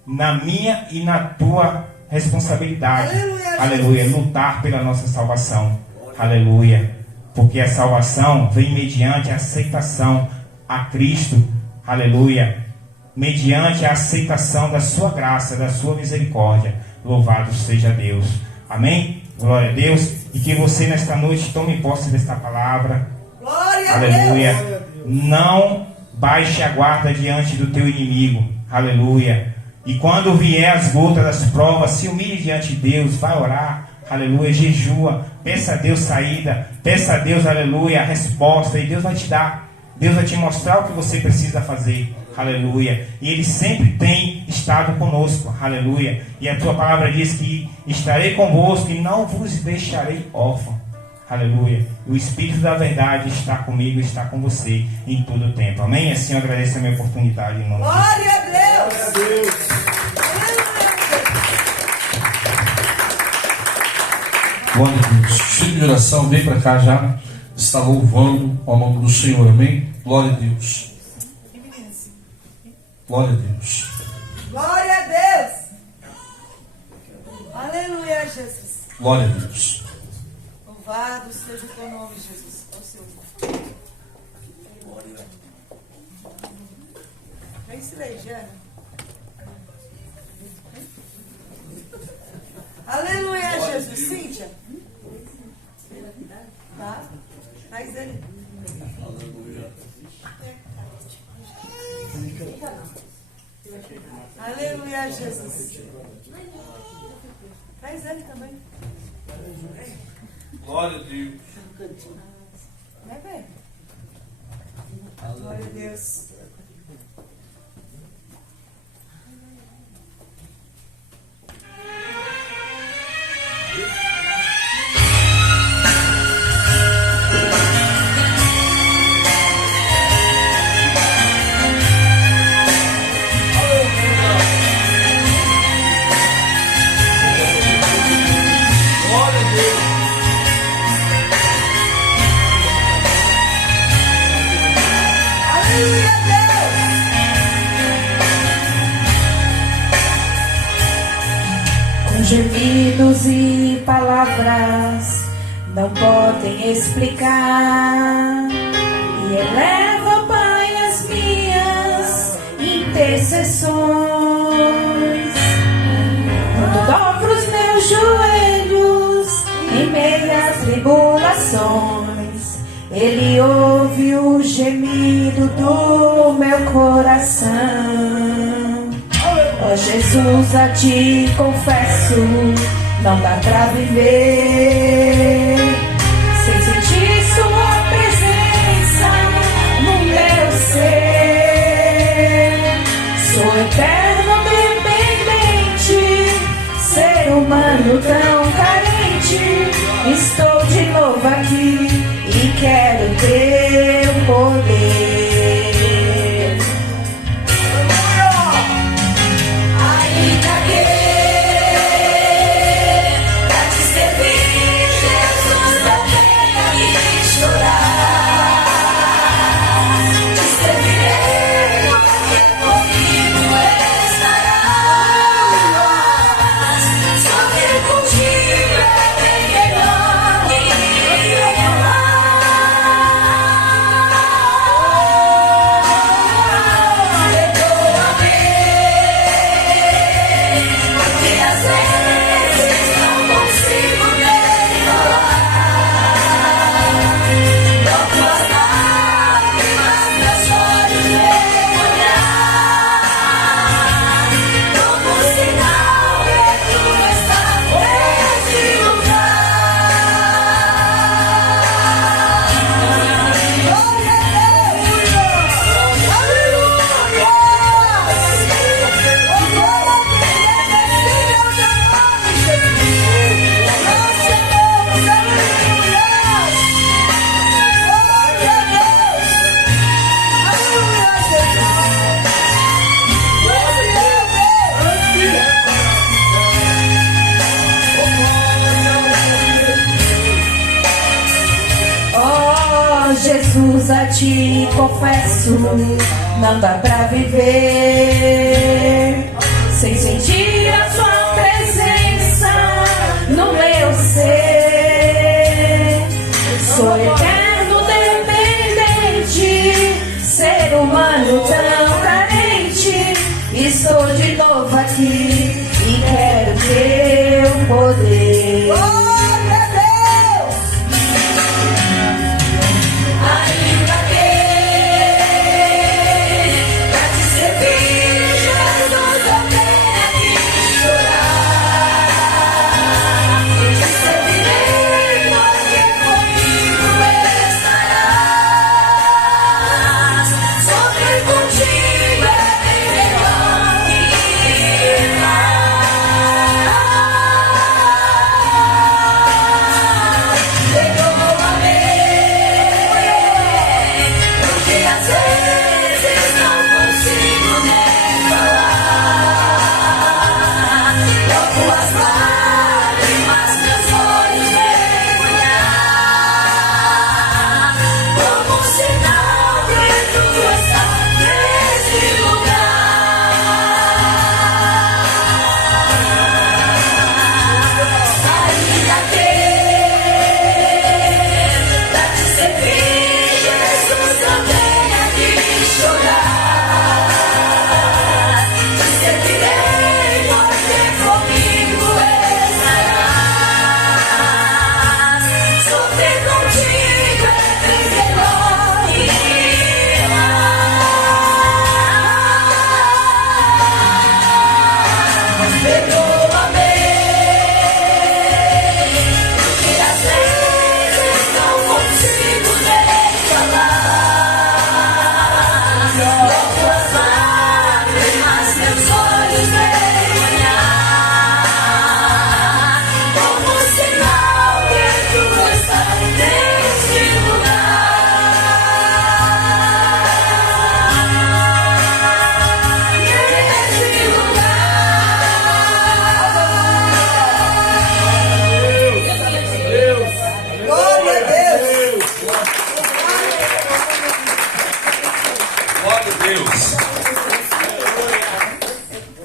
na minha e na tua responsabilidade. Aleluia. Lutar pela nossa salvação. Aleluia. Porque a salvação vem mediante a aceitação a Cristo, aleluia, mediante a aceitação da sua graça, da sua misericórdia. Louvado seja Deus. Amém? Glória a Deus. E que você nesta noite tome posse desta palavra. Glória Aleluia. a Deus. Não baixe a guarda diante do teu inimigo. Aleluia. E quando vier as gotas das provas, se humilhe diante de Deus, vai orar. Aleluia, jejua, peça a Deus saída, peça a Deus, aleluia, a resposta, e Deus vai te dar, Deus vai te mostrar o que você precisa fazer, aleluia, e Ele sempre tem estado conosco, aleluia, e a tua palavra diz que estarei convosco e não vos deixarei órfão, aleluia, o Espírito da verdade está comigo, está com você em todo o tempo, amém? Assim eu agradeço a minha oportunidade em nome de Jesus. Glória a Deus. Glória a Deus. Glória a Deus. Filho de oração, vem para cá já. Está louvando ao nome do Senhor, amém? Glória a Deus. Glória a Deus. Glória a Deus. Aleluia, Jesus. Glória a Deus. Louvado seja o teu nome, Jesus. Ó Senhor. Vem se leijando. Aleluia, Jesus. Cíntia. Tá? Traz ele. Aleluia, Jesus. Traz ele também. Glória a Deus. Vai ver. Glória a Deus. Gemidos e palavras não podem explicar, e eleva, Pai, as minhas intercessões. Quando dobro os meus joelhos em meio às tribulações, Ele ouve o gemido do meu coração. Ó Jesus, a ti confesso, não dá pra viver sem sentir sua presença no meu ser. Sou eterno dependente, ser humano tão carente. Estou de novo aqui e quero teu poder. Ainda que pra te servir, Jesus, eu tenha que chorar. Te servirei porque comigo estarás. Sofrer contigo é bem melhor que Jesus, a ti confesso, não dá pra viver sem sentir a sua presença no meu ser. Sou eterno dependente, ser humano tão carente. Estou de novo aqui e quero teu poder.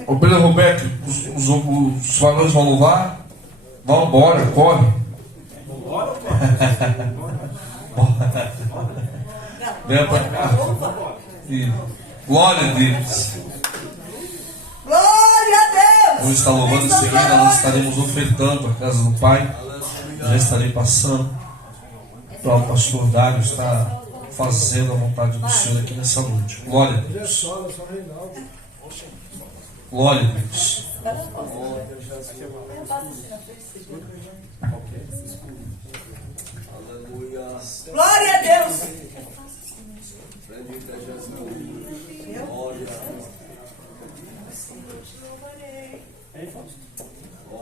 Ô Pedro Roberto, os valores vão louvar? Vão embora, corre. Venha pra cá. Glória a Deus. Glória a Deus! Hoje está louvando em seguida, nós estaremos ofertando a casa do Pai. Já estarei passando. próprio pastor Dário está fazendo a vontade do Senhor aqui nessa noite. Glória a Deus. Glória a Deus. Aleluia. Glória a Deus. Bendita Jesus. Glória.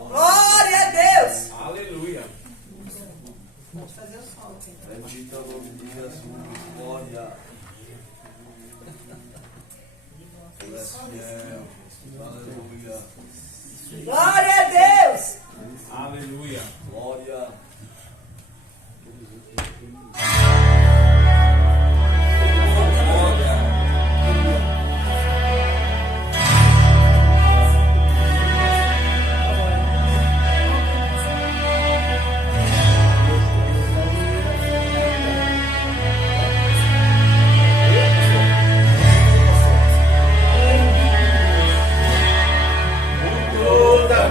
Glória a Deus. Aleluia. Bendita o nome de Jesus. Glória. Tu és fiel. Aleluia. Glória a Deus. Aleluia. Glória. Toda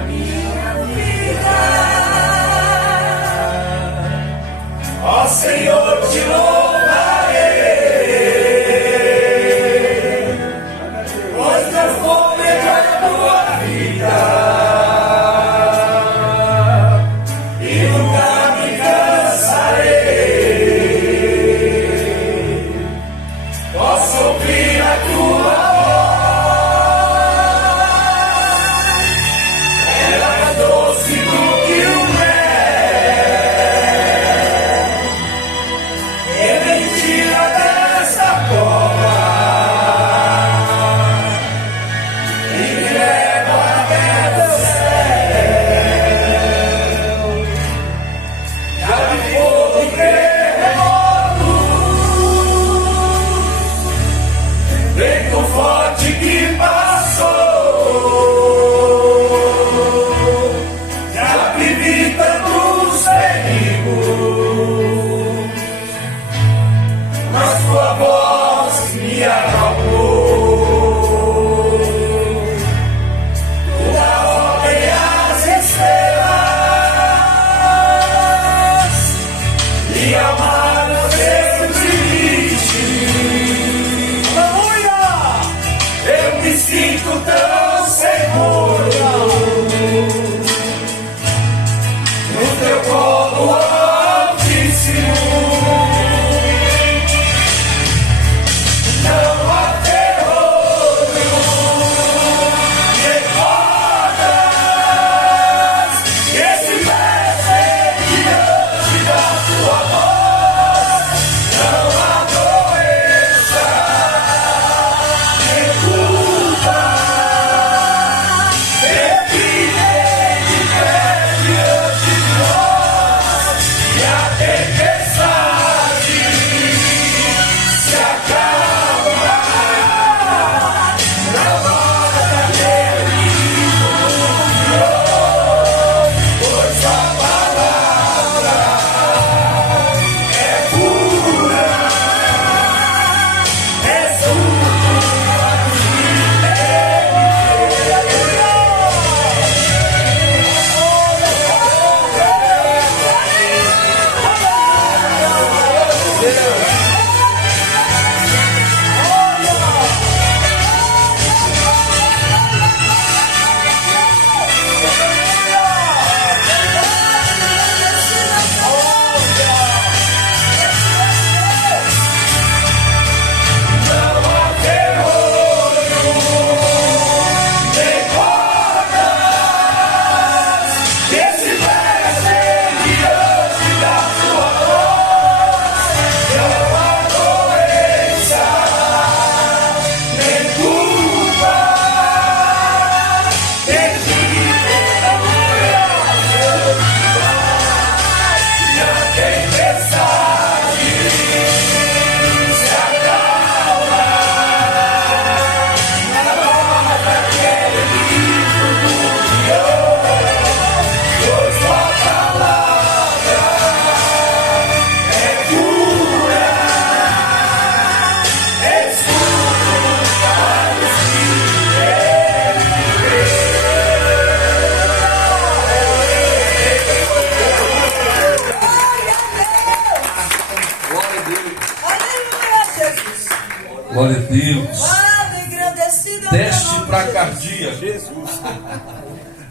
Glória a Deus. Pai, engrandecido é o teu Teste nome, para Jesus. cardíaco.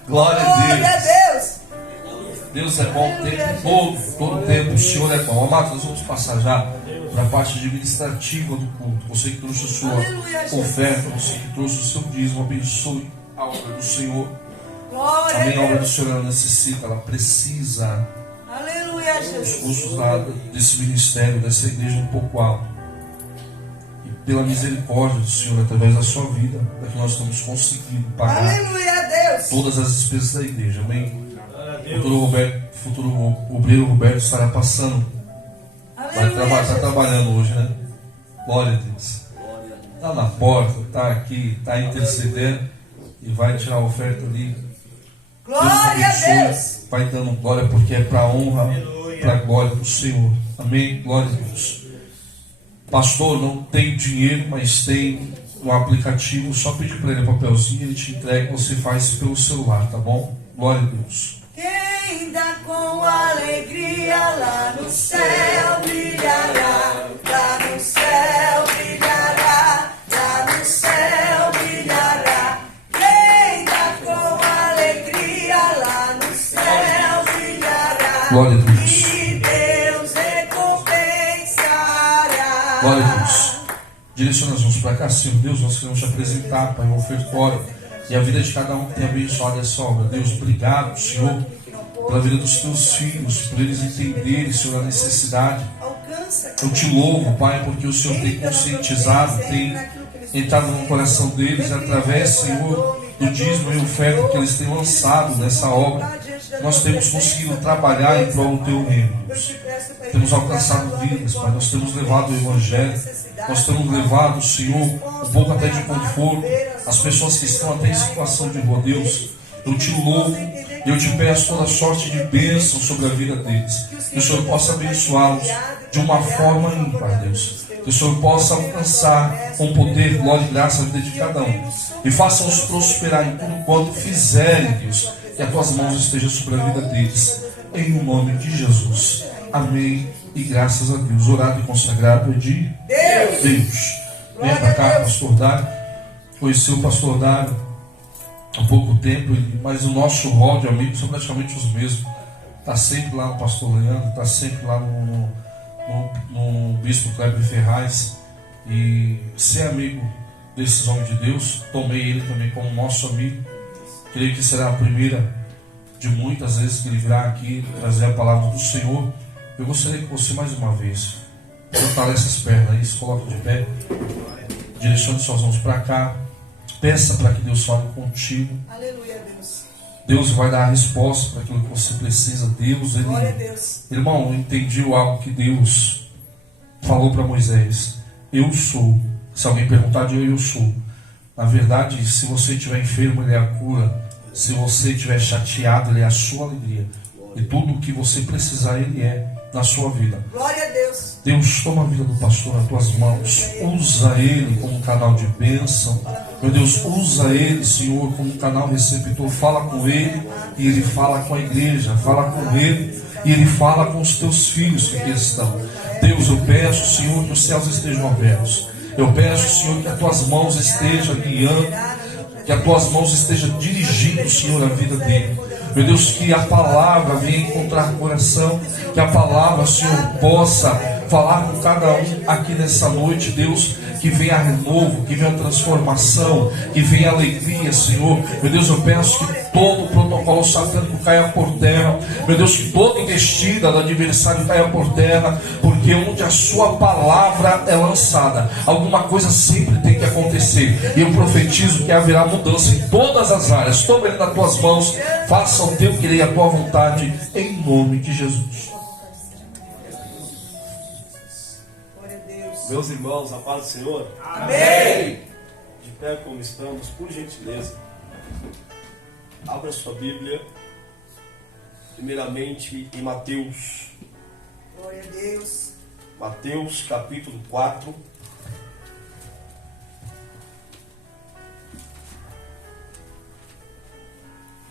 Glória a Glória a Deus. Deus. Deus é bom o tempo todo. Todo tempo o Senhor é bom. Amados, nós vamos passar já para a parte administrativa do culto. Você que trouxe a sua Aleluia, Jesus. oferta, você que trouxe o seu dízimo, abençoe a obra do Senhor. Glória Amém. A a obra do Deus. Senhor ela necessita, ela precisa. Aleluia, Os Jesus. custos desse ministério, dessa igreja um pouco alto. E pela misericórdia do Senhor, através da sua vida, é que nós estamos conseguindo pagar Aleluia a Deus. todas as despesas da igreja. Amém. Futuro obreiro Roberto estará passando. Vai Aleluia, estar trabalhando hoje, né? Glória a Deus. Está na porta, está aqui, está intercedendo e vai tirar a oferta ali. Glória a Deus. Vai dando glória porque é para a honra, para a glória do Senhor. Amém? Glória a Deus. Pastor, não tem dinheiro, mas tem um aplicativo. Só pedir para ele um papelzinho, ele te entrega, você faz pelo celular, tá bom? Glória a Deus. Quem dá com alegria lá no céu brilhará, lá no céu brilhará, lá no céu brilhará. Quem dá com alegria lá no céu brilhará. Glória a Deus. E Deus recompensará. Glória a Deus. Direciona as mãos para cá, Senhor Deus, nós queremos te apresentar, Pai, um ofertório e a vida de cada um que tem abençoado essa obra. Deus, obrigado, Senhor, pela vida dos teus filhos, por eles entenderem, Senhor, a necessidade. Eu te louvo, Pai, porque o Senhor tem conscientizado, tem entrado no coração deles, através, Senhor, do dízimo e oferta que eles têm lançado nessa obra. Nós temos conseguido trabalhar em prol do teu reino, Deus. Temos alcançado vidas, Pai, nós temos levado o Evangelho, nós temos levado, Senhor, um pouco até de conforto, as pessoas que estão até em situação de rua. Deus, eu te louvo, eu te peço toda sorte de bênção sobre a vida deles, que o Senhor possa abençoá-los de uma forma ímpar, Deus, que o Senhor possa alcançar com poder, glória e graça a vida de cada um, e faça-os prosperar em tudo quanto fizerem, Deus, que as tuas mãos estejam sobre a vida deles, em o nome de Jesus. Amém. E graças a Deus. Orado e consagrado é de Deus. Venha para cá, pastor Dário. Conheci o pastor Dário há pouco tempo, mas o nosso rol de amigos são praticamente os mesmos. Está sempre lá no pastor Leandro, está sempre lá no bispo Kleber Ferraz. E ser amigo desses homens de Deus, tomei ele também como nosso amigo. Creio que será a primeira de muitas vezes que ele virá aqui trazer a palavra do Senhor. Eu gostaria que você mais uma vez fortaleça as pernas, isso, coloque de pé, direcione suas mãos para cá, peça para que Deus fale contigo. Aleluia, Deus. Deus vai dar a resposta para aquilo que você precisa. Deus, Glória a Deus. Irmão, eu entendi algo que Deus falou para Moisés. Eu sou. Se alguém perguntar de eu sou. Na verdade, se você estiver enfermo, Ele é a cura. Se você estiver chateado, Ele é a sua alegria. E tudo o que você precisar, Ele é na sua vida. Glória a Deus. Deus, toma a vida do pastor nas tuas mãos. Usa ele como canal de bênção. Meu Deus, usa ele, Senhor, como canal receptor. Fala com ele e ele fala com a igreja. Fala com ele e ele fala com os teus filhos que aqui estão. Deus, eu peço, Senhor, que os céus estejam abertos. Eu peço, Senhor, que as tuas mãos estejam guiando, que as tuas mãos estejam dirigindo, Senhor, a vida dele. Meu Deus, que a palavra venha encontrar coração, que a palavra, Senhor, possa falar com cada um aqui nessa noite, Deus, que venha renovo, que venha transformação, que venha alegria, Senhor. Meu Deus, eu peço que todo o protocolo satânico caia por terra. Meu Deus, que toda investida do adversário caia por terra, porque onde a sua palavra é lançada, alguma coisa sempre tem que acontecer. E eu profetizo que haverá mudança em todas as áreas. Toma ele nas tuas mãos, faça o teu querer e a tua vontade, em nome de Jesus. Meus irmãos, a paz do Senhor. Amém. De pé como estamos, por gentileza, abra sua Bíblia, primeiramente em Mateus. Glória a Deus. Mateus capítulo 4.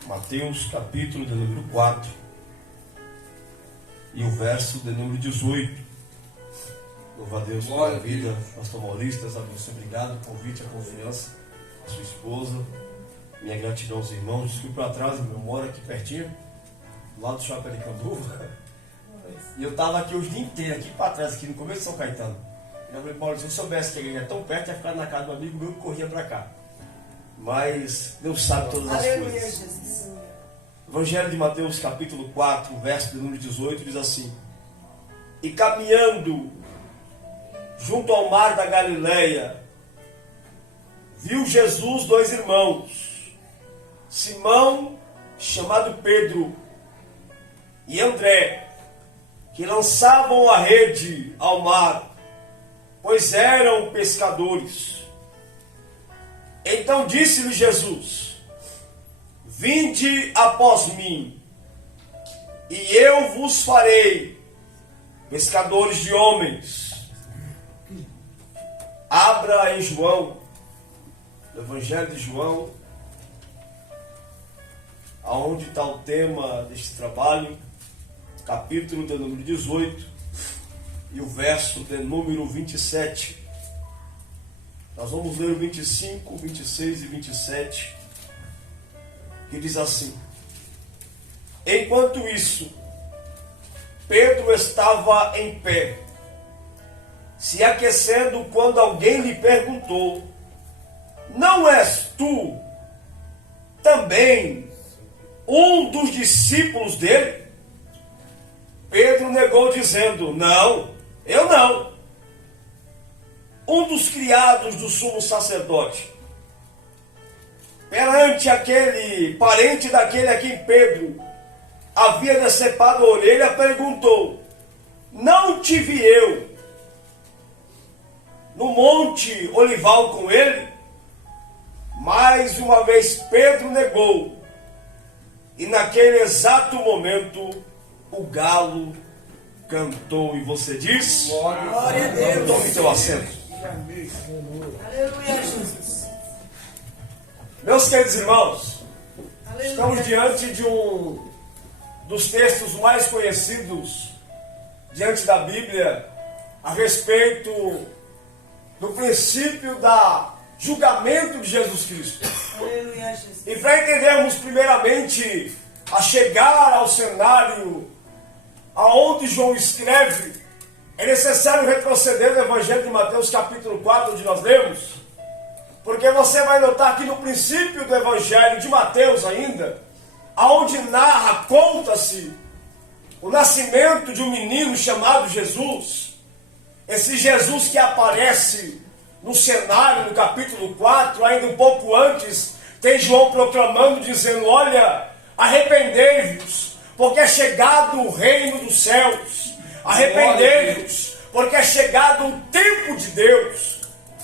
Mateus capítulo de número 4 e o verso de número 18. Louva a Deus Glória pela a vida, pastor Maurício, Deus abençoe, obrigado, o convite, a confiança, a sua esposa, minha gratidão aos irmãos, desculpe para trás, eu moro aqui pertinho, do lado do Shopping Aricanduva, e eu estava aqui o dia inteiro, aqui para trás, aqui no começo de São Caetano. E eu falei, Maurício, se eu soubesse que ele é tão perto, ia ficar na casa do amigo meu que corria para cá. Mas Deus sabe todas as Aleluia, coisas. Jesus. Evangelho de Mateus, capítulo 4, verso de número 18, diz assim: E caminhando junto ao mar da Galileia, viu Jesus dois irmãos, Simão, chamado Pedro, e André, que lançavam a rede ao mar, pois eram pescadores. Então disse-lhe Jesus: Vinde após mim, e eu vos farei pescadores de homens. Abra em João, no Evangelho de João, aonde está o tema deste trabalho, capítulo de número 18 e o verso de número 27. Nós vamos ler o 25, 26 e 27, que diz assim: Enquanto isso, Pedro estava em pé, se aquecendo, quando alguém lhe perguntou: Não és tu também um dos discípulos dele? Pedro negou, dizendo: Não, eu não. Um dos criados do sumo sacerdote, perante aquele parente daquele a quem Pedro havia decepado a orelha, perguntou: Não te vi eu no monte Olival com ele? Mais uma vez Pedro negou, e naquele exato momento o galo cantou. E você diz: Glória a Deus. Tome teu assento. Aleluia, Jesus. Meus queridos irmãos, Aleluia. estamos diante de um dos textos mais conhecidos diante da Bíblia a respeito do princípio da julgamento de Jesus Cristo. Aleluia, Jesus. E para entendermos primeiramente a chegar ao cenário aonde João escreve, é necessário retroceder no Evangelho de Mateus capítulo 4, onde nós lemos, porque você vai notar que no princípio do Evangelho de Mateus ainda, aonde narra, conta-se o nascimento de um menino chamado Jesus, esse Jesus que aparece no cenário, no capítulo 4, ainda um pouco antes, tem João proclamando, dizendo: Olha, arrependei-vos, porque é chegado o reino dos céus. Arrependei-vos, porque é chegado o tempo de Deus.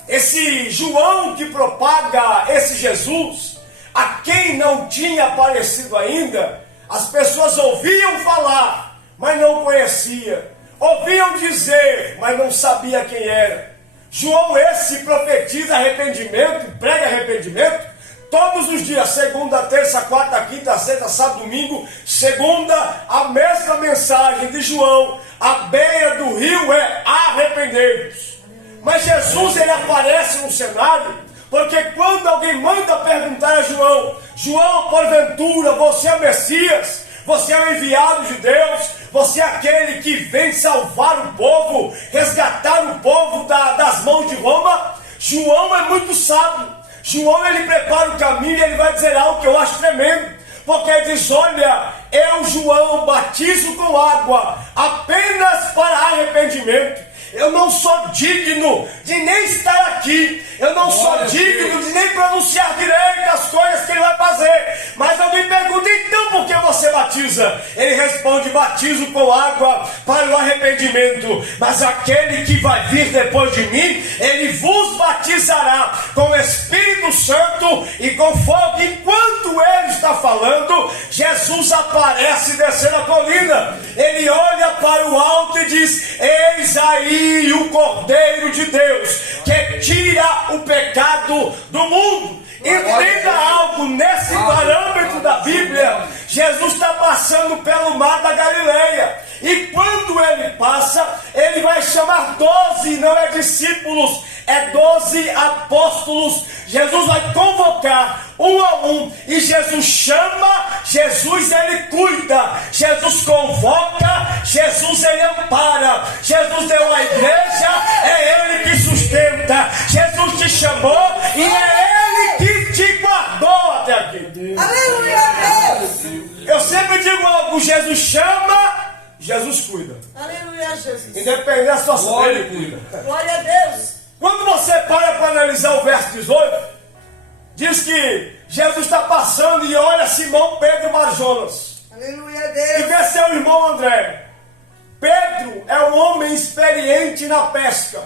Esse João que propaga esse Jesus, a quem não tinha aparecido ainda, as pessoas ouviam falar, mas não conhecia. Ouviam dizer, mas não sabia quem era. João esse profetiza arrependimento e prega arrependimento todos os dias, segunda, terça, quarta, quinta, sexta, sábado, domingo. Segunda, a mesma mensagem de João, à beira do rio é: arrependei-vos. Mas Jesus, ele aparece no cenário, porque quando alguém manda perguntar a João: João, porventura, você é o Messias? Você é o enviado de Deus? Você é aquele que vem salvar o povo, resgatar o povo das mãos de Roma? João é muito sábio. João, ele prepara o caminho e ele vai dizer algo que eu acho tremendo, porque ele diz: Olha, eu, João, batizo com água apenas para arrependimento. Eu não sou digno de nem estar aqui. Eu não sou digno de nem pronunciar direito as coisas que ele vai fazer. Mas eu me pergunto: então por que você batiza? Ele responde: batizo com água para o arrependimento. Mas aquele que vai vir depois de mim, ele vos batizará com o Espírito Santo e com fogo. Enquanto ele está falando, Jesus aparece descendo a colina. Ele olha para o alto e diz: Eis aí o Cordeiro de Deus, que tira o pecado do mundo. Entenda algo, nesse parâmetro da Bíblia, Jesus está passando pelo mar da Galileia. E quando ele passa, ele vai chamar 12, não é discípulos, é 12 apóstolos. Jesus vai convocar um a um, e Jesus chama, Jesus ele cuida, Jesus convoca, Jesus ele ampara, Jesus deu a igreja, é ele que sustenta, Jesus te chamou e é ele que te guardou até aqui. Aleluia, Deus. Eu sempre digo algo: Jesus chama, Jesus cuida. Aleluia, Jesus. Independente da situação, ele cuida. Glória a Deus. Quando você para analisar o verso 18, diz que Jesus está passando e olha Simão, Pedro e Barjonas. Aleluia, E Deus. vê seu irmão André. Pedro é um homem experiente na pesca.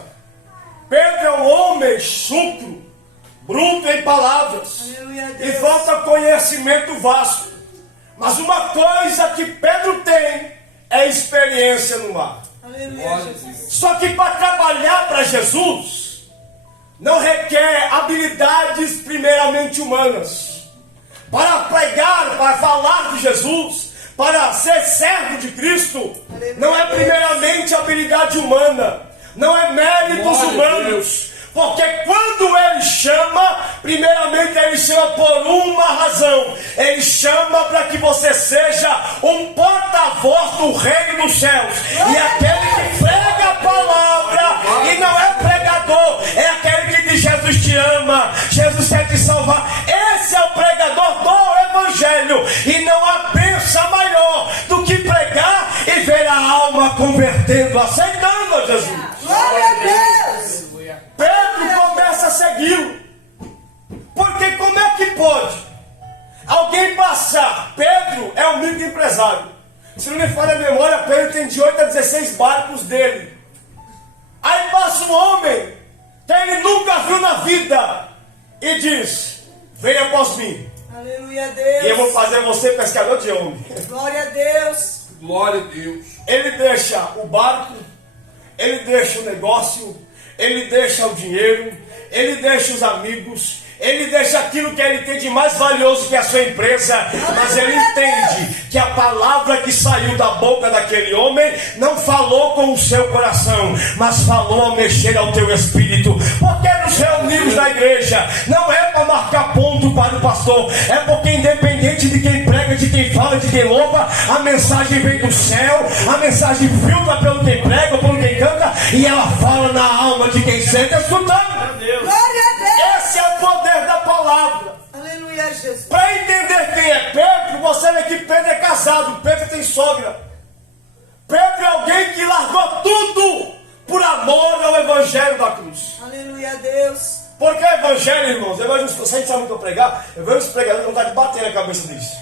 Pedro é um homem chucro, bruto em palavras. Aleluia, E Deus. falta conhecimento vasto. Mas uma coisa que Pedro tem é experiência no mar. Aleluia, Jesus. Só que para trabalhar para Jesus, não requer habilidades primeiramente humanas. Para pregar, para falar de Jesus, para ser servo de Cristo, não é primeiramente habilidade humana, não é méritos humanos. Porque quando ele chama, primeiramente ele chama por uma razão. Ele chama para que você seja um porta-voz do reino dos céus. E aquele que prega a palavra e não é pregador, é aquele que diz: Jesus te ama, Jesus quer te salvar. Esse é o pregador do evangelho. E não há bênção maior do que pregar e ver a alma convertendo, aceitando a Jesus. Glória a Deus. Pedro começa a segui-lo. Porque como é que pode alguém passar? Pedro é um microempresário. Se não me falha a memória, Pedro tem de 8 a 16 barcos dele. Aí passa um homem que ele nunca viu na vida e diz: venha após mim, Aleluia, e eu vou Deus. fazer você pescador de homem. Glória a Deus. Glória a Deus. Ele deixa o barco, ele deixa o negócio, ele deixa o dinheiro, ele deixa os amigos, ele deixa aquilo que ele tem de mais valioso, que é a sua empresa. Mas ele entende que a palavra que saiu da boca daquele homem não falou com o seu coração, mas falou ao mexer ao teu espírito. Porque nos reunimos na igreja não é para marcar ponto para o pastor, é porque independente de quem prega, de quem fala, de quem louva, a mensagem vem do céu, a mensagem filtra pelo quem prega, pelo quem canta, e ela fala na alma de quem sente escutando. Glória a Deus. Esse é o poder da palavra. Aleluia, Jesus. Para entender quem é Pedro, você vê que Pedro é casado, Pedro tem sogra. Pedro é alguém que largou tudo por amor ao evangelho da cruz. Aleluia, Deus. Porque o evangelho, irmãos, se a gente sabe muito pregar, eu vejo os pregadores com vontade de bater na cabeça disso.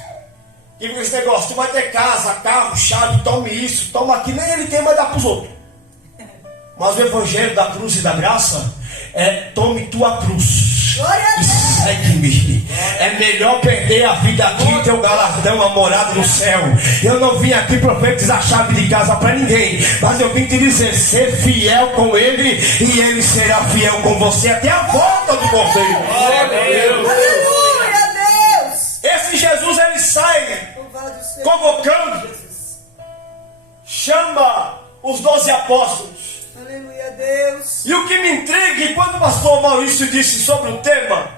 E com esse negócio: tu vai ter casa, carro, chave, tome isso, toma aquilo, nem ele tem, mas dá para os outros. Mas o evangelho da cruz e da graça é: tome tua cruz Glória a e Deus. segue-me. É melhor perder a vida aqui e ter o galardão, a morada no céu. Eu não vim aqui profetizar chave de casa para ninguém, mas eu vim te dizer: ser fiel com ele, e ele será fiel com você até a volta do Cordeiro. Aleluia, Deus. Esse Jesus, ele sai Louvado seja convocando, Jesus. chama os 12 apóstolos. Aleluia, Deus. E o que me intriga, quando o pastor Maurício disse sobre o tema,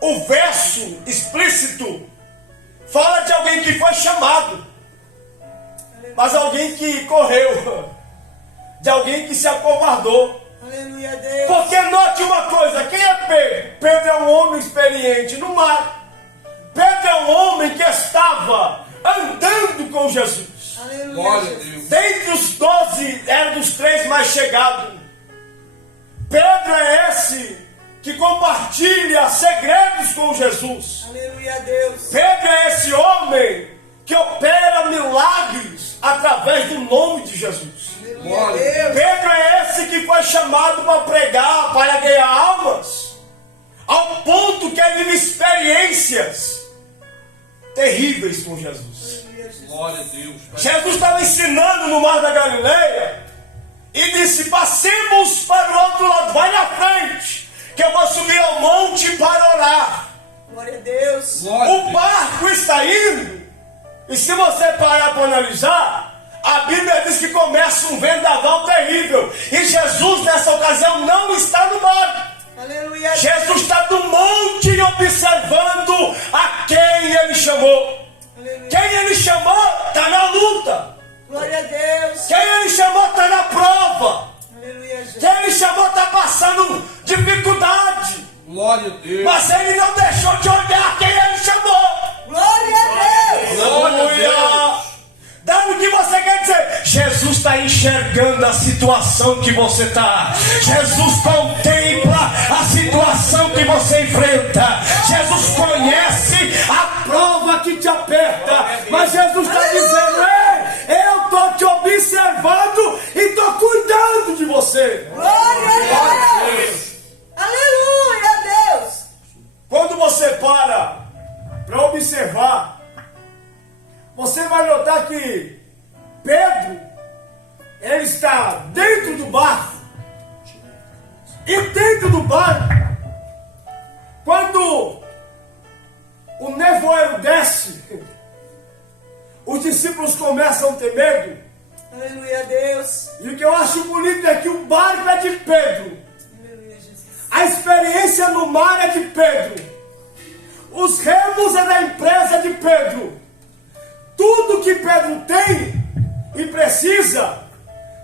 o verso explícito fala de alguém que foi chamado, mas alguém que correu, de alguém que se acovardou. Aleluia, Deus. Porque note uma coisa: quem é Pedro? Pedro é um homem experiente no mar. Pedro é um homem que estava andando com Jesus. Aleluia, Glória a Jesus. Deus. Dentre os 12, era dos 3 mais chegados. Pedro é esse que compartilha segredos com Jesus. Aleluia, Deus. Pedro é esse homem que opera milagres através do nome de Jesus. Aleluia, Deus. Pedro é esse que foi chamado para pregar, para ganhar almas, ao ponto que ele vive experiências terríveis com Jesus. Aleluia, Jesus. Glória a Deus. Jesus estava ensinando no mar da Galileia e disse: passemos para o outro lado, vai na frente, que eu vou subir ao monte para orar. Glória a Deus. Glória a O Deus. barco está indo, e se você parar para analisar, A Bíblia diz que começa um vendaval terrível. E Jesus, nessa ocasião, não está no mar. Aleluia. Jesus está no monte observando a quem ele chamou. Aleluia. Quem ele chamou está na luta. Glória a Deus. Quem ele chamou está na prova. Aleluia, Jesus. Quem ele chamou está passando dificuldade. Glória a Deus. Mas ele não deixou de olhar quem ele chamou. Glória a Deus. Aleluia! Dá o que você quer dizer? Jesus está enxergando a situação que você está. Jesus contempla a situação que você enfrenta. Jesus conhece a prova que te aperta. Mas Jesus está dizendo: ei, eu estou te observando e estou cuidando de você. Glória a Deus. Aleluia, Deus. Quando você para observar, você vai notar que Pedro, ele está dentro do barco. E dentro do barco, quando o nevoeiro desce, os discípulos começam a ter medo. Aleluia, Deus. E o que eu acho bonito é que o barco é de Pedro. Aleluia, Jesus. A experiência no mar é de Pedro. Os remos é da empresa de Pedro. Tudo que Pedro tem e precisa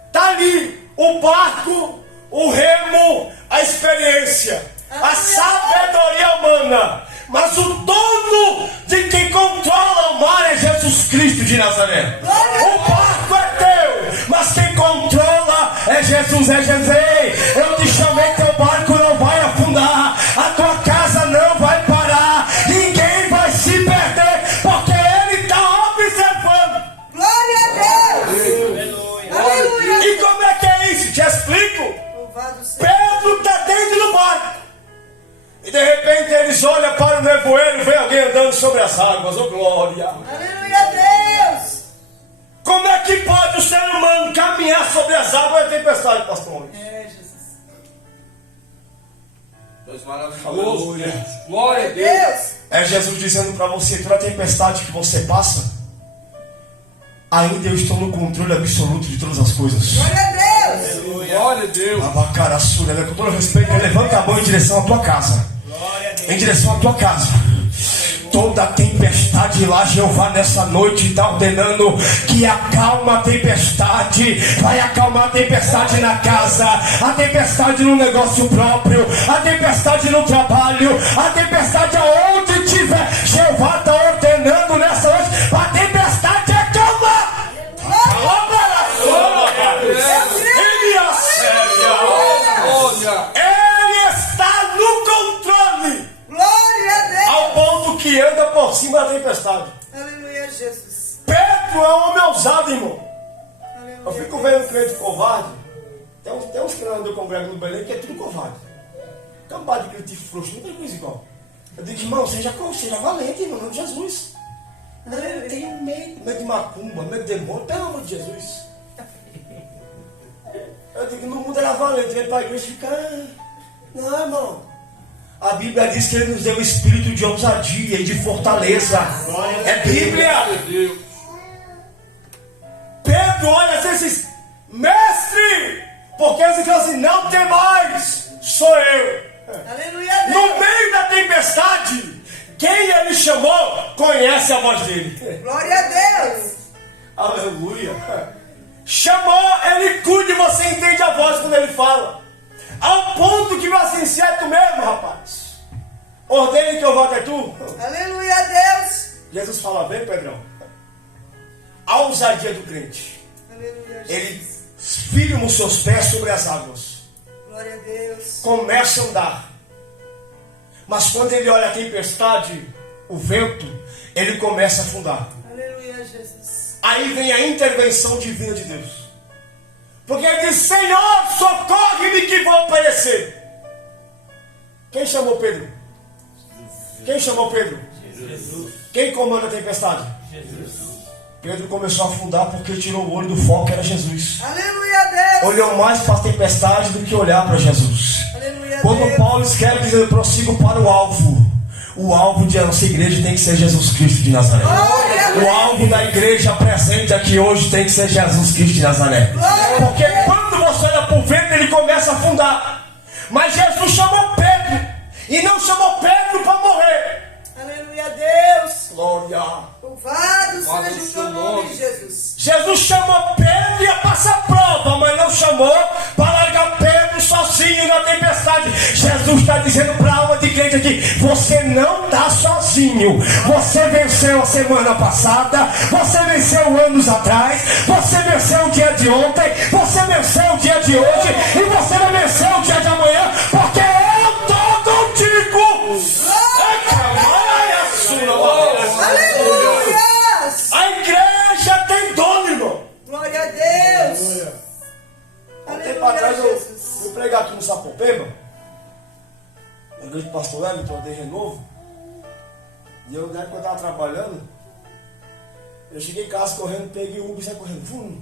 está ali: o barco, o remo, a experiência, a sabedoria humana. Mas o dono de quem controla o mar é Jesus Cristo de Nazaré. O barco é teu, mas quem controla é Jesus. É Jesus. Ei, eu te chamei, teu barco não vai afundar, a tua casa não vai parar, ninguém vai se perder, porque ele está observando. Glória a Deus. Aleluia. E como é que é isso? Te explico. Louvado seja. Pedro está dentro do barco. E de repente eles olham para o nevoeiro e vem alguém andando sobre as águas. Oh glória! Aleluia, Deus. Como é que pode o ser humano caminhar sobre as águas da tempestade, pastor? É, Jesus. Deus maravilhoso. Deus. Glória a Deus. Deus. É Jesus dizendo para você: toda tempestade que você passa, ainda eu estou no controle absoluto de todas as coisas. Glória a Deus. Glória a Deus. Abacaraçura, com todo respeito, levanta a mão em direção à tua casa. Em direção à tua casa. Toda tempestade lá, Jeová nessa noite está ordenando que acalma a tempestade. Vai acalmar a tempestade na casa, a tempestade no negócio próprio, a tempestade no trabalho, a tempestade aonde tiver. Jeová está ordenando nessa noite para a tempestade acalmar. Ele está no controle, Glória a Deus. ao ponto que anda por cima da tempestade. Aleluia, Jesus. Pedro é um homem ousado, irmão. Aleluia. Eu fico vendo crente covarde. Tem uns que andam com no Belém que é tudo covarde. Cambada de crente frouxo, não tem coisa igual. Eu digo: irmão, seja valente, irmão, em nome de Jesus. Não, eu tenho medo de macumba, medo de demônio, pelo amor de Jesus. Eu digo: no mundo era valente, vem para a igreja e fica. Não, irmão. A Bíblia diz que ele nos deu espírito de ousadia e de fortaleza. É Bíblia. Glória a Deus. Pedro olha assim e diz: mestre, porque eles falam assim: não tem mais, sou eu. Aleluia, Deus. No meio da tempestade, quem ele chamou conhece a voz dele. Glória a Deus. Aleluia. Chamou, ele cuida e você entende a voz quando ele fala. Ao ponto que vai assim: se é tu mesmo, rapaz, ordene que eu vá até tu. Aleluia, Deus. Jesus fala: vem, Pedrão. A ousadia do crente. Aleluia, Jesus. Ele firma os seus pés sobre as águas. Glória a Deus. Começa a andar. Mas quando ele olha a tempestade, o vento, ele começa a afundar. Aleluia, Jesus. Aí vem a intervenção divina de Deus. Porque ele diz: Senhor, socorre-me que vou perecer. Quem chamou Pedro? Quem chamou Pedro? Jesus. Quem comanda a tempestade? Jesus. Pedro começou a afundar porque tirou o olho do foco, que era Jesus. Aleluia, Deus. Olhou mais para a tempestade do que olhar para Jesus. Aleluia, Quando Deus. Paulo escreve dizendo: prossigo para o alvo o alvo de nossa igreja tem que ser Jesus Cristo de Nazaré. O alvo da igreja presente aqui hoje tem que ser Jesus Cristo de Nazaré. Porque quando você olha para o vento, ele começa a afundar. Mas Jesus chamou Pedro. E não chamou Pedro para morrer. Aleluia, Deus. Glória. Louvado seja o teu nome, Jesus. Jesus chamou Pedro e ia passar prova, mas não chamou para largar Pedro sozinho na tempestade. Jesus está dizendo para a alma de crente aqui: você não está sozinho. Você venceu a semana passada, você venceu anos atrás, você venceu o dia de ontem, você venceu o dia de hoje e você vai vencer o dia de amanhã, porque eu estou contigo. Aleluia. A igreja tem dono, irmão. Glória a Deus. Um tempo atrás Aleluia, eu Jesus. fui pregar aqui no Sapopemba, na igreja do pastor Everton, de Renovo. E eu, na época, eu estava trabalhando. Eu cheguei em casa correndo, peguei o Uber e saí correndo. Vum.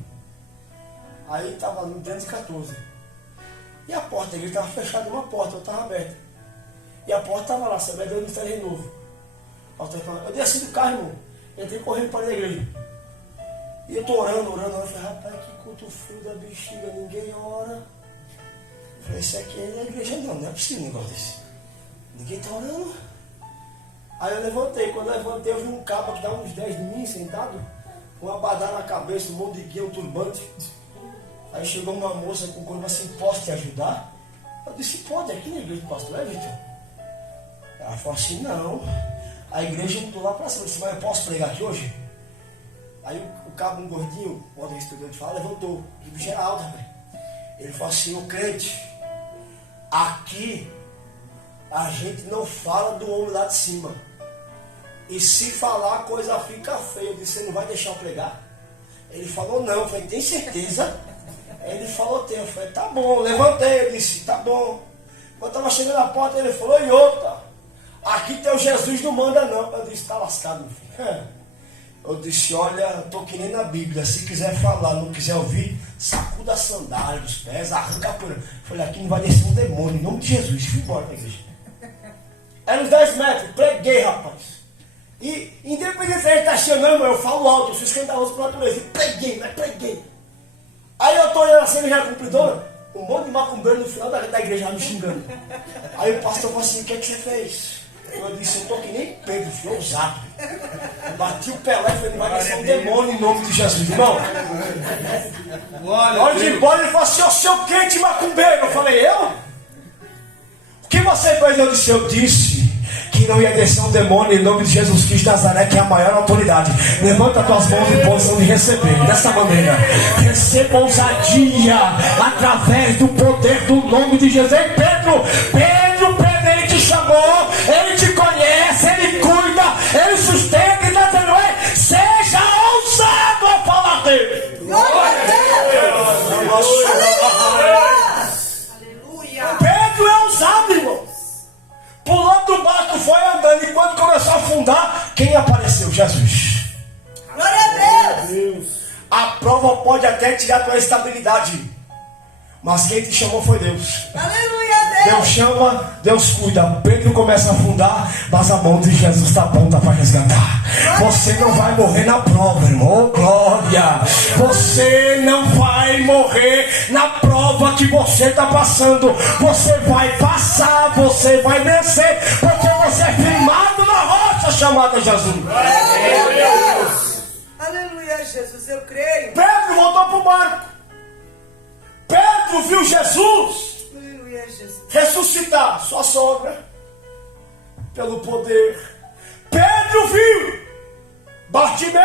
Aí estava no 214. E a porta da igreja estava fechada, uma porta, eu estava aberta. E a porta estava lá, Assembleia do Ministério Renovo. Eu desci do carro, irmão. Entrei correndo para a igreja. E eu tô orando. Eu falei, rapaz, que culto frio da bexiga, ninguém ora. Eu falei, isso aqui não é igreja não é possível um negócio desse. Ninguém tá orando. Aí eu levantei. Quando eu levantei, eu vi um cabo que dá uns 10 de mim, sentado, com uma abadá na cabeça, um monte de guia, um turbante. Aí chegou uma moça com coisa assim, posso te ajudar? Eu disse, pode, aqui na igreja do pastor Everton. Ela falou assim, não. A igreja mudou lá pra cima. Eu disse, mas eu posso pregar aqui hoje? Aí o cabo, um gordinho, o motorista que eu falo, levantou. O bicho era alto, rapaz. Ele falou assim, ô crente, aqui a gente não fala do homem lá de cima. E se falar, a coisa fica feia. Eu disse, você não vai deixar eu pregar? Ele falou, não. Eu falei, tem certeza? Ele falou, tem. Eu falei, tá bom. Eu levantei, eu disse, tá bom. Quando eu estava chegando na porta, ele falou, e outra, aqui teu Jesus não manda não. Eu disse, tá lascado, meu filho. Eu disse, olha, eu estou que nem na Bíblia, se quiser falar, não quiser ouvir, sacuda a sandália dos pés, arranca a poeira. Eu falei, aqui não vai descer um demônio, em nome de Jesus. Fui embora para a igreja. Era uns 10 metros, preguei, rapaz. E independente se a gente está achando, eu falo alto, eu sou escandaloso por natureza. E preguei, mas preguei. Aí eu estou olhando assim, já cumpridora, um monte de macumbeiro no final da igreja já me xingando. Aí o pastor falou assim, o que é que você fez? Eu disse, eu estou que nem Pedro, fui ousado. Bati o Pelé e falei, vai descer um demônio em nome de Jesus, irmão. Na hora de ir embora, ele falou assim, ô seu crente macumbeiro. Eu falei, eu? O que você fez? Eu disse que não ia descer um demônio em nome de Jesus Cristo de Nazaré, que é a maior autoridade. Levanta tuas mãos em posição de receber, dessa maneira. Receba ousadia através do poder do nome de Jesus. Ei, Pedro, ele te chamou, ele te conhece, ele cuida, ele sustenta e dá dizendo, seja ousado a falar dele. Glória a Deus. Aleluia. Pedro é ousado, irmão. Pulou do barco, foi andando, e quando começou a afundar, quem apareceu? Jesus. Glória a Deus. A prova pode até tirar tua estabilidade, mas quem te chamou foi Deus. Aleluia a Deus. Deus chama, Deus cuida. Pedro começa a afundar, mas a mão de Jesus está pronta para resgatar. Você não vai morrer na prova, irmão. Oh, glória. Você não vai morrer na prova que você está passando. Você vai passar, você vai vencer, porque você é firmado na rocha chamada Jesus. Glória a Deus. Aleluia, Jesus, eu creio. Pedro voltou para o barco. Pedro viu Jesus Aleluia, Jesus. ressuscitar sua sogra pelo poder. Pedro viu Bartimeu,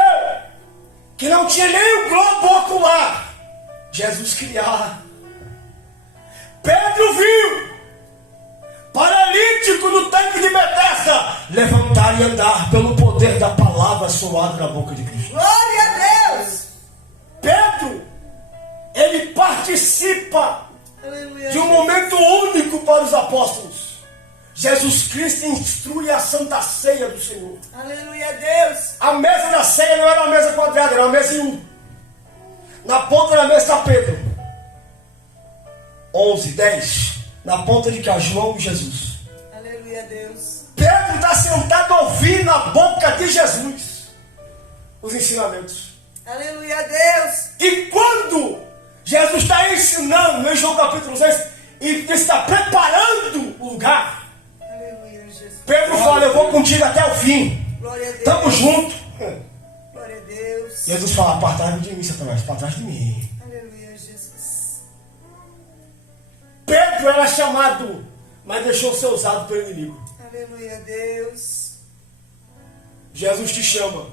que não tinha nem um globo ocular, Jesus criar. Pedro viu paralítico no tanque de Betesda levantar e andar pelo poder da palavra soada na boca de Cristo. Glória a Deus. Pedro, ele participa Aleluia. de um momento único para os apóstolos. Jesus Cristo instrui a Santa Ceia do Senhor. Aleluia a Deus. A mesa da ceia não era uma mesa quadrada, era uma mesa em um. Na ponta da mesa está Pedro. 11, 10. Na ponta de cá, João e Jesus. Aleluia a Deus. Pedro está sentado ouvindo na boca de Jesus os ensinamentos. Aleluia a Deus. E quando Jesus está ensinando em João capítulo 6 e está preparando o lugar, Aleluia, Jesus. Pedro fala: eu vou contigo até o fim. Glória a Deus. Estamos juntos. Glória a Deus. Jesus fala: para trás de mim, Satanás, para trás de mim. Aleluia, Jesus. Pedro era chamado, mas deixou ser usado pelo inimigo. Aleluia a Deus. Jesus te chama,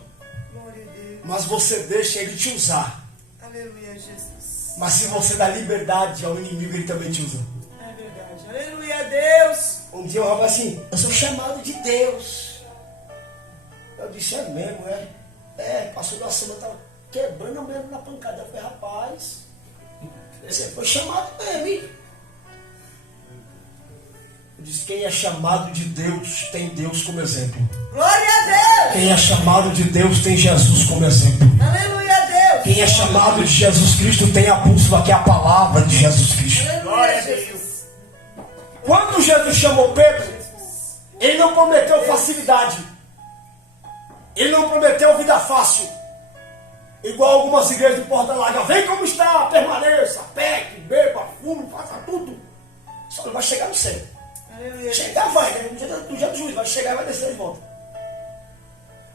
Glória a Deus. mas você deixa ele te usar. Aleluia, Jesus. Mas se você dá liberdade ao inimigo, ele também te usa. É verdade. Aleluia a Deus. Um dia eu rapaz assim: eu sou chamado de Deus. Eu disse: é mesmo, é? Passou da semana, estava quebrando mesmo na pancada. Eu falei: rapaz, você foi chamado mesmo, hein? Eu disse: quem é chamado de Deus tem Deus como exemplo. Glória a Deus. Quem é chamado de Deus tem Jesus como exemplo. Aleluia a Deus. Quem é chamado de Jesus Cristo tem a bússola, que é a palavra de Jesus Cristo. Aleluia a Jesus. Quando Jesus chamou Pedro, ele não prometeu facilidade. Ele não prometeu vida fácil. Igual algumas igrejas de Porta Larga: vem como está, permaneça, peque, beba, fume, faça tudo. Só não vai chegar no céu. Aleluia. Chegar vai, né? No dia do juízo, vai chegar e vai descer de volta.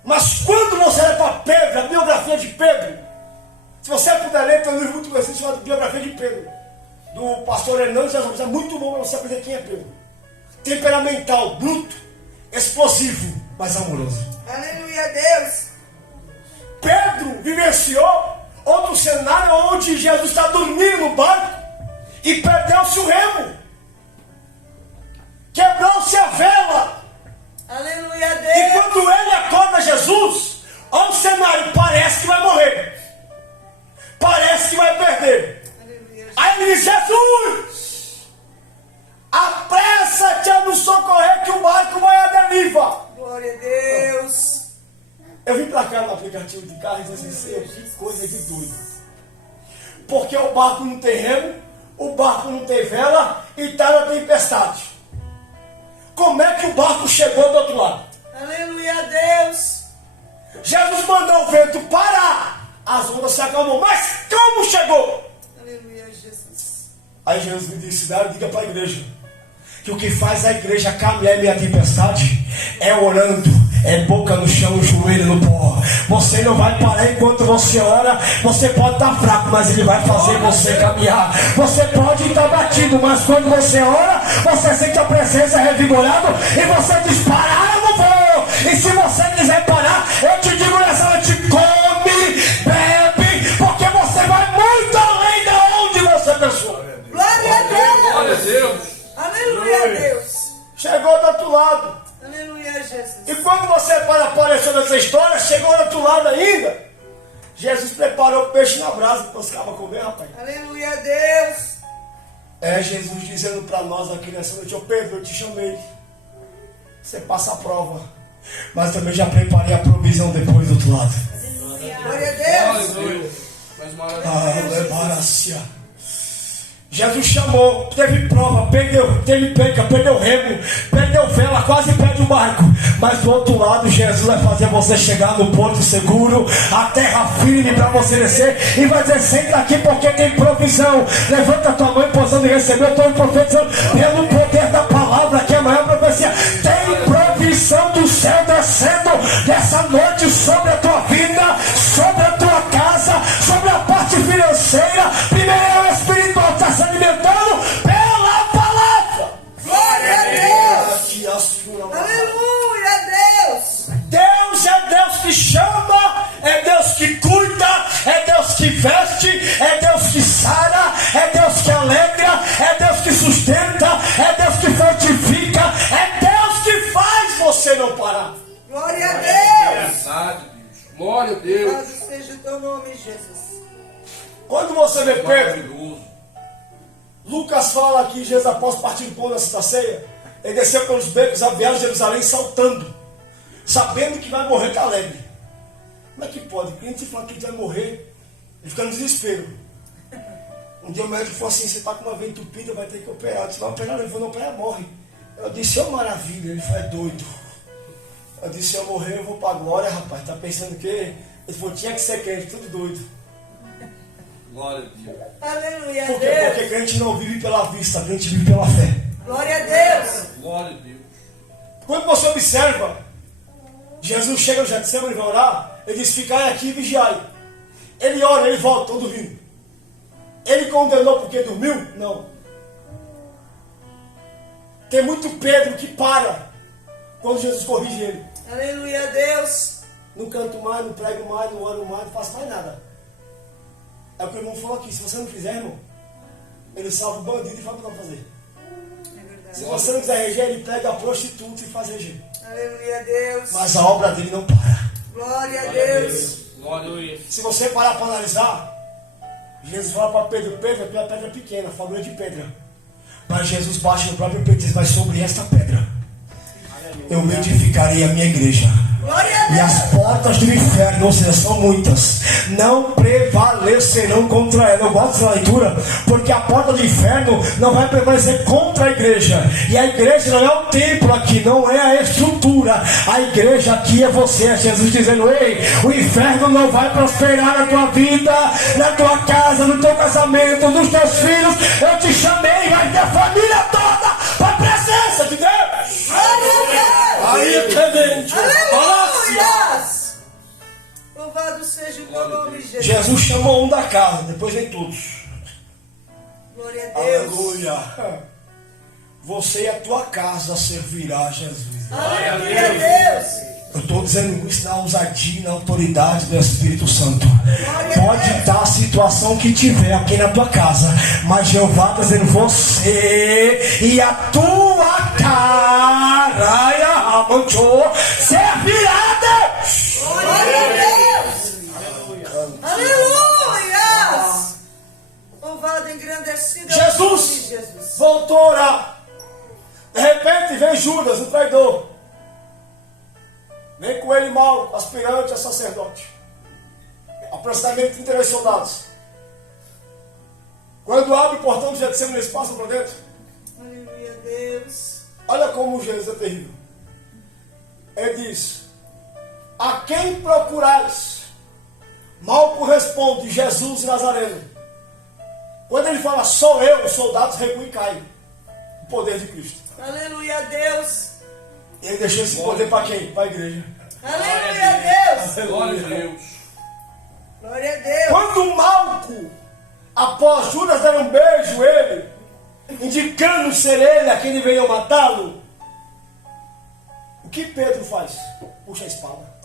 Mas quando você olha para Pedro, a biografia de Pedro, se você puder ler, tem um livro muito conhecido chamado Biografia de Pedro, do pastor Hernandes, é muito bom para você aprender quem é Pedro. Temperamental, bruto, explosivo, mas amoroso. Aleluia a Deus. Pedro vivenciou outro cenário onde Jesus está dormindo no barco e perdeu-se o remo. Quebrou-se a vela. Aleluia a E Deus. quando ele acorda Jesus, olha o cenário, parece que vai morrer. Parece que vai perder. Aleluia. Aí ele diz: Jesus, apressa-te a nos socorrer que o barco vai à deriva. Glória a Deus. Eu vim pra cá no aplicativo de carro e disse assim: que coisa de doido. Porque o barco não tem remo, o barco não tem vela e está na tempestade. Como é que o barco chegou do outro lado? Aleluia a Deus. Jesus mandou o vento parar, as ondas se acalmou, mas como chegou? Aleluia a Jesus. Aí Jesus me disse: diga para a igreja que o que faz a igreja caminhar em meio à tempestade é orando, é boca no chão, joelho no pó. Você não vai parar enquanto você ora. Você pode estar fraco, mas ele vai fazer você caminhar. Você pode estar batido, mas quando você ora, você sente a presença revigorada e você diz: parar, eu não vou. E se você quiser parar, eu te digo nessa noite: come, bebe, porque você vai muito além de onde você pensou. Glória a Deus. Glória a Deus. Aleluia a Deus. Chegou do outro lado. Aleluia a Jesus. E quando você apareceu nessa história, chegou do outro lado ainda, Jesus preparou o peixe na brasa para os cabas comer, rapaz. Aleluia a Deus. É Jesus dizendo para nós aqui nessa noite: ô Pedro, eu te chamei. Você passa a prova, mas também já preparei a provisão depois do outro lado. Glória a Glória Deus. a Deus. Mas maravilhoso. Jesus chamou, teve prova, teve penca, perdeu remo, perdeu vela, quase perde o barco. Mas do outro lado, Jesus vai fazer você chegar no porto seguro, a terra firme para você descer. E vai dizer: senta aqui porque tem provisão. Levanta a tua mão em posição de receber. Eu estou profetizando pelo poder da palavra, que é a maior profecia. Tem provisão do céu descendo dessa noite sobre a tua vida, sobre a tua casa, sobre a parte financeira. Primeiro é o espiritual, está se alimentando pela palavra. Glória a Deus. Aleluia a Deus. Deus é Deus que chama, é Deus que cuida, é Deus que veste, é Deus que sara, é Deus que alegra, é Deus que sustenta, é Deus que fortifica, é Deus que faz você não parar. Glória a Deus. Verdade, Deus. Glória a Deus. Louvado seja o teu nome, Jesus. Quando você vê Pedro, Maravilhoso. Lucas fala que Jesus, após partir do pão da Santa Ceia, ele desceu pelos becos a viagem de Jerusalém saltando, sabendo que vai morrer, está alegre. Como é que pode? Quem te fala que ele vai morrer, ele fica no desespero. Um dia o médico falou assim: você está com uma veia entupida, vai ter que operar. Você vai operar, ele falou: não, operar, morre. Eu disse, ô maravilha, ele foi doido. Eu disse, se eu morrer eu vou pra glória, rapaz. Tá pensando o quê? Ele falou, tinha que ser crente, tudo doido. Glória a Deus. Aleluia a Por quê? Deus. Porque crente não vive pela vista, crente vive pela fé. Glória a Deus. Glória a Deus. Quando você observa, Jesus chega no Getsemane e vai orar, ele diz, ficai aqui e vigiai. Ele ora, ele volta, todo dormindo. Ele condenou porque dormiu? Não. Tem muito Pedro que para quando Jesus corrige ele. Aleluia a Deus. Não canto mais, não prego mais, não oro mais, não faço mais nada. É o que o irmão falou aqui, se você não fizer, irmão, ele salva o bandido e fala o que vai fazer. É verdade. Se você não quiser reger, ele pega a prostituta e faz reger. Aleluia a Deus. Mas a obra dele não para. Glória a Deus. Glória a Deus. Se você parar para analisar, Jesus fala para Pedro, Pedro é uma pedra pequena, fagulha de pedra. Mas Jesus baixa no próprio Pedro e diz, mas sobre esta pedra eu edificarei a minha igreja. Glória a E Deus. as portas do inferno, ou seja, são muitas, não prevalecerão contra ela. Eu gosto dessa leitura, porque a porta do inferno não vai prevalecer contra a igreja. E a igreja não é o templo aqui, não é a estrutura. A igreja aqui é você, é Jesus dizendo, ei, o inferno não vai prosperar na tua vida, na tua casa, no teu casamento, nos teus filhos. Eu te chamei, vai ter a família toda para a presença de Deus. Glória a Deus. Aí é crente. Aleluia. Louvado seja o teu nome, Jesus. Jesus chamou um da casa, depois vem todos. Glória a Deus. Aleluia. Você e a tua casa servirá a Jesus. Aleluia a Deus. Eu estou dizendo isso na ousadia e na autoridade do Espírito Santo. Pode estar a situação que tiver aqui na tua casa, mas Jeová está dizendo, você e a tua cara servirá a Deus. Glória a Deus. Aleluia. Louvado, engrandecido. é o nome de Jesus voltou a orar. De repente vem Judas, o traidor. Vem com ele mal, aspirante a sacerdote. Aproximadamente 32 soldados. Quando abre o portão do Getsemane, eles passam por dentro. Aleluia a Deus. Olha como Jesus é terrível. Ele diz, a quem procurais? Mal corresponde Jesus Nazareno. Quando ele fala, sou eu, os soldados recuam e caem. O poder de Cristo. Aleluia a Deus. E ele deixou esse poder para quem? Para a igreja. Aleluia a Deus. Glória a Deus. Glória a Deus. Quando Malco, após Judas dar um beijo ele, indicando ser ele a quem ele veio matá-lo, o que Pedro faz? Puxa a espada.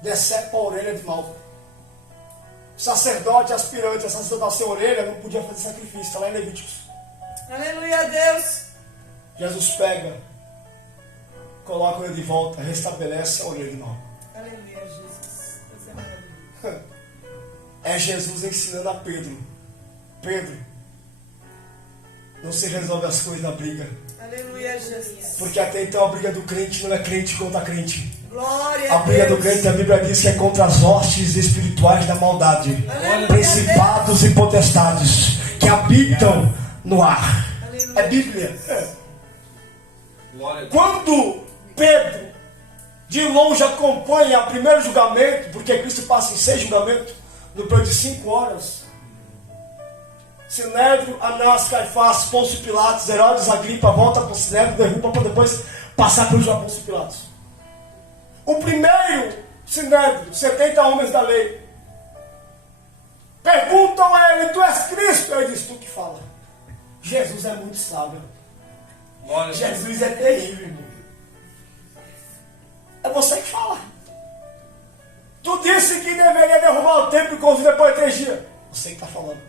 Decepa a orelha de Malco. Sacerdote aspirante a sacerdote sem orelha não podia fazer sacrifício, está lá em Levíticos. Aleluia a Deus. Jesus pega, coloca ele de volta, restabelece a orelha de Malco. Aleluia, Jesus. Deus é maravilhoso. É Jesus ensinando a Pedro. Pedro, não se resolve as coisas na briga. Aleluia, Jesus. Porque até então a briga do crente não é crente contra crente. Glória A a briga do Deus. crente, a Bíblia diz que é contra as hostes espirituais da maldade. Aleluia, Principados e potestades que habitam no ar. Aleluia. É Bíblia. Glória a Deus. Quando Pedro de longe acompanha o primeiro julgamento, porque Cristo passa em 6 julgamentos, no período de 5 horas. Sinédrio, Anás, Caifás, Pôncio Pilatos, Herodes, Agripa, volta para o Sinédrio, derruba para depois passar pelo Pôncio Pilatos. O primeiro Sinédrio, 70 homens da lei, perguntam a ele, tu és Cristo? Ele diz, tu que fala. Jesus é muito sábio. Glória a Deus. Jesus é terrível, irmão. É você que fala. Tu disse que deveria derrubar o templo e construir depois de 3 dias. Você que está falando.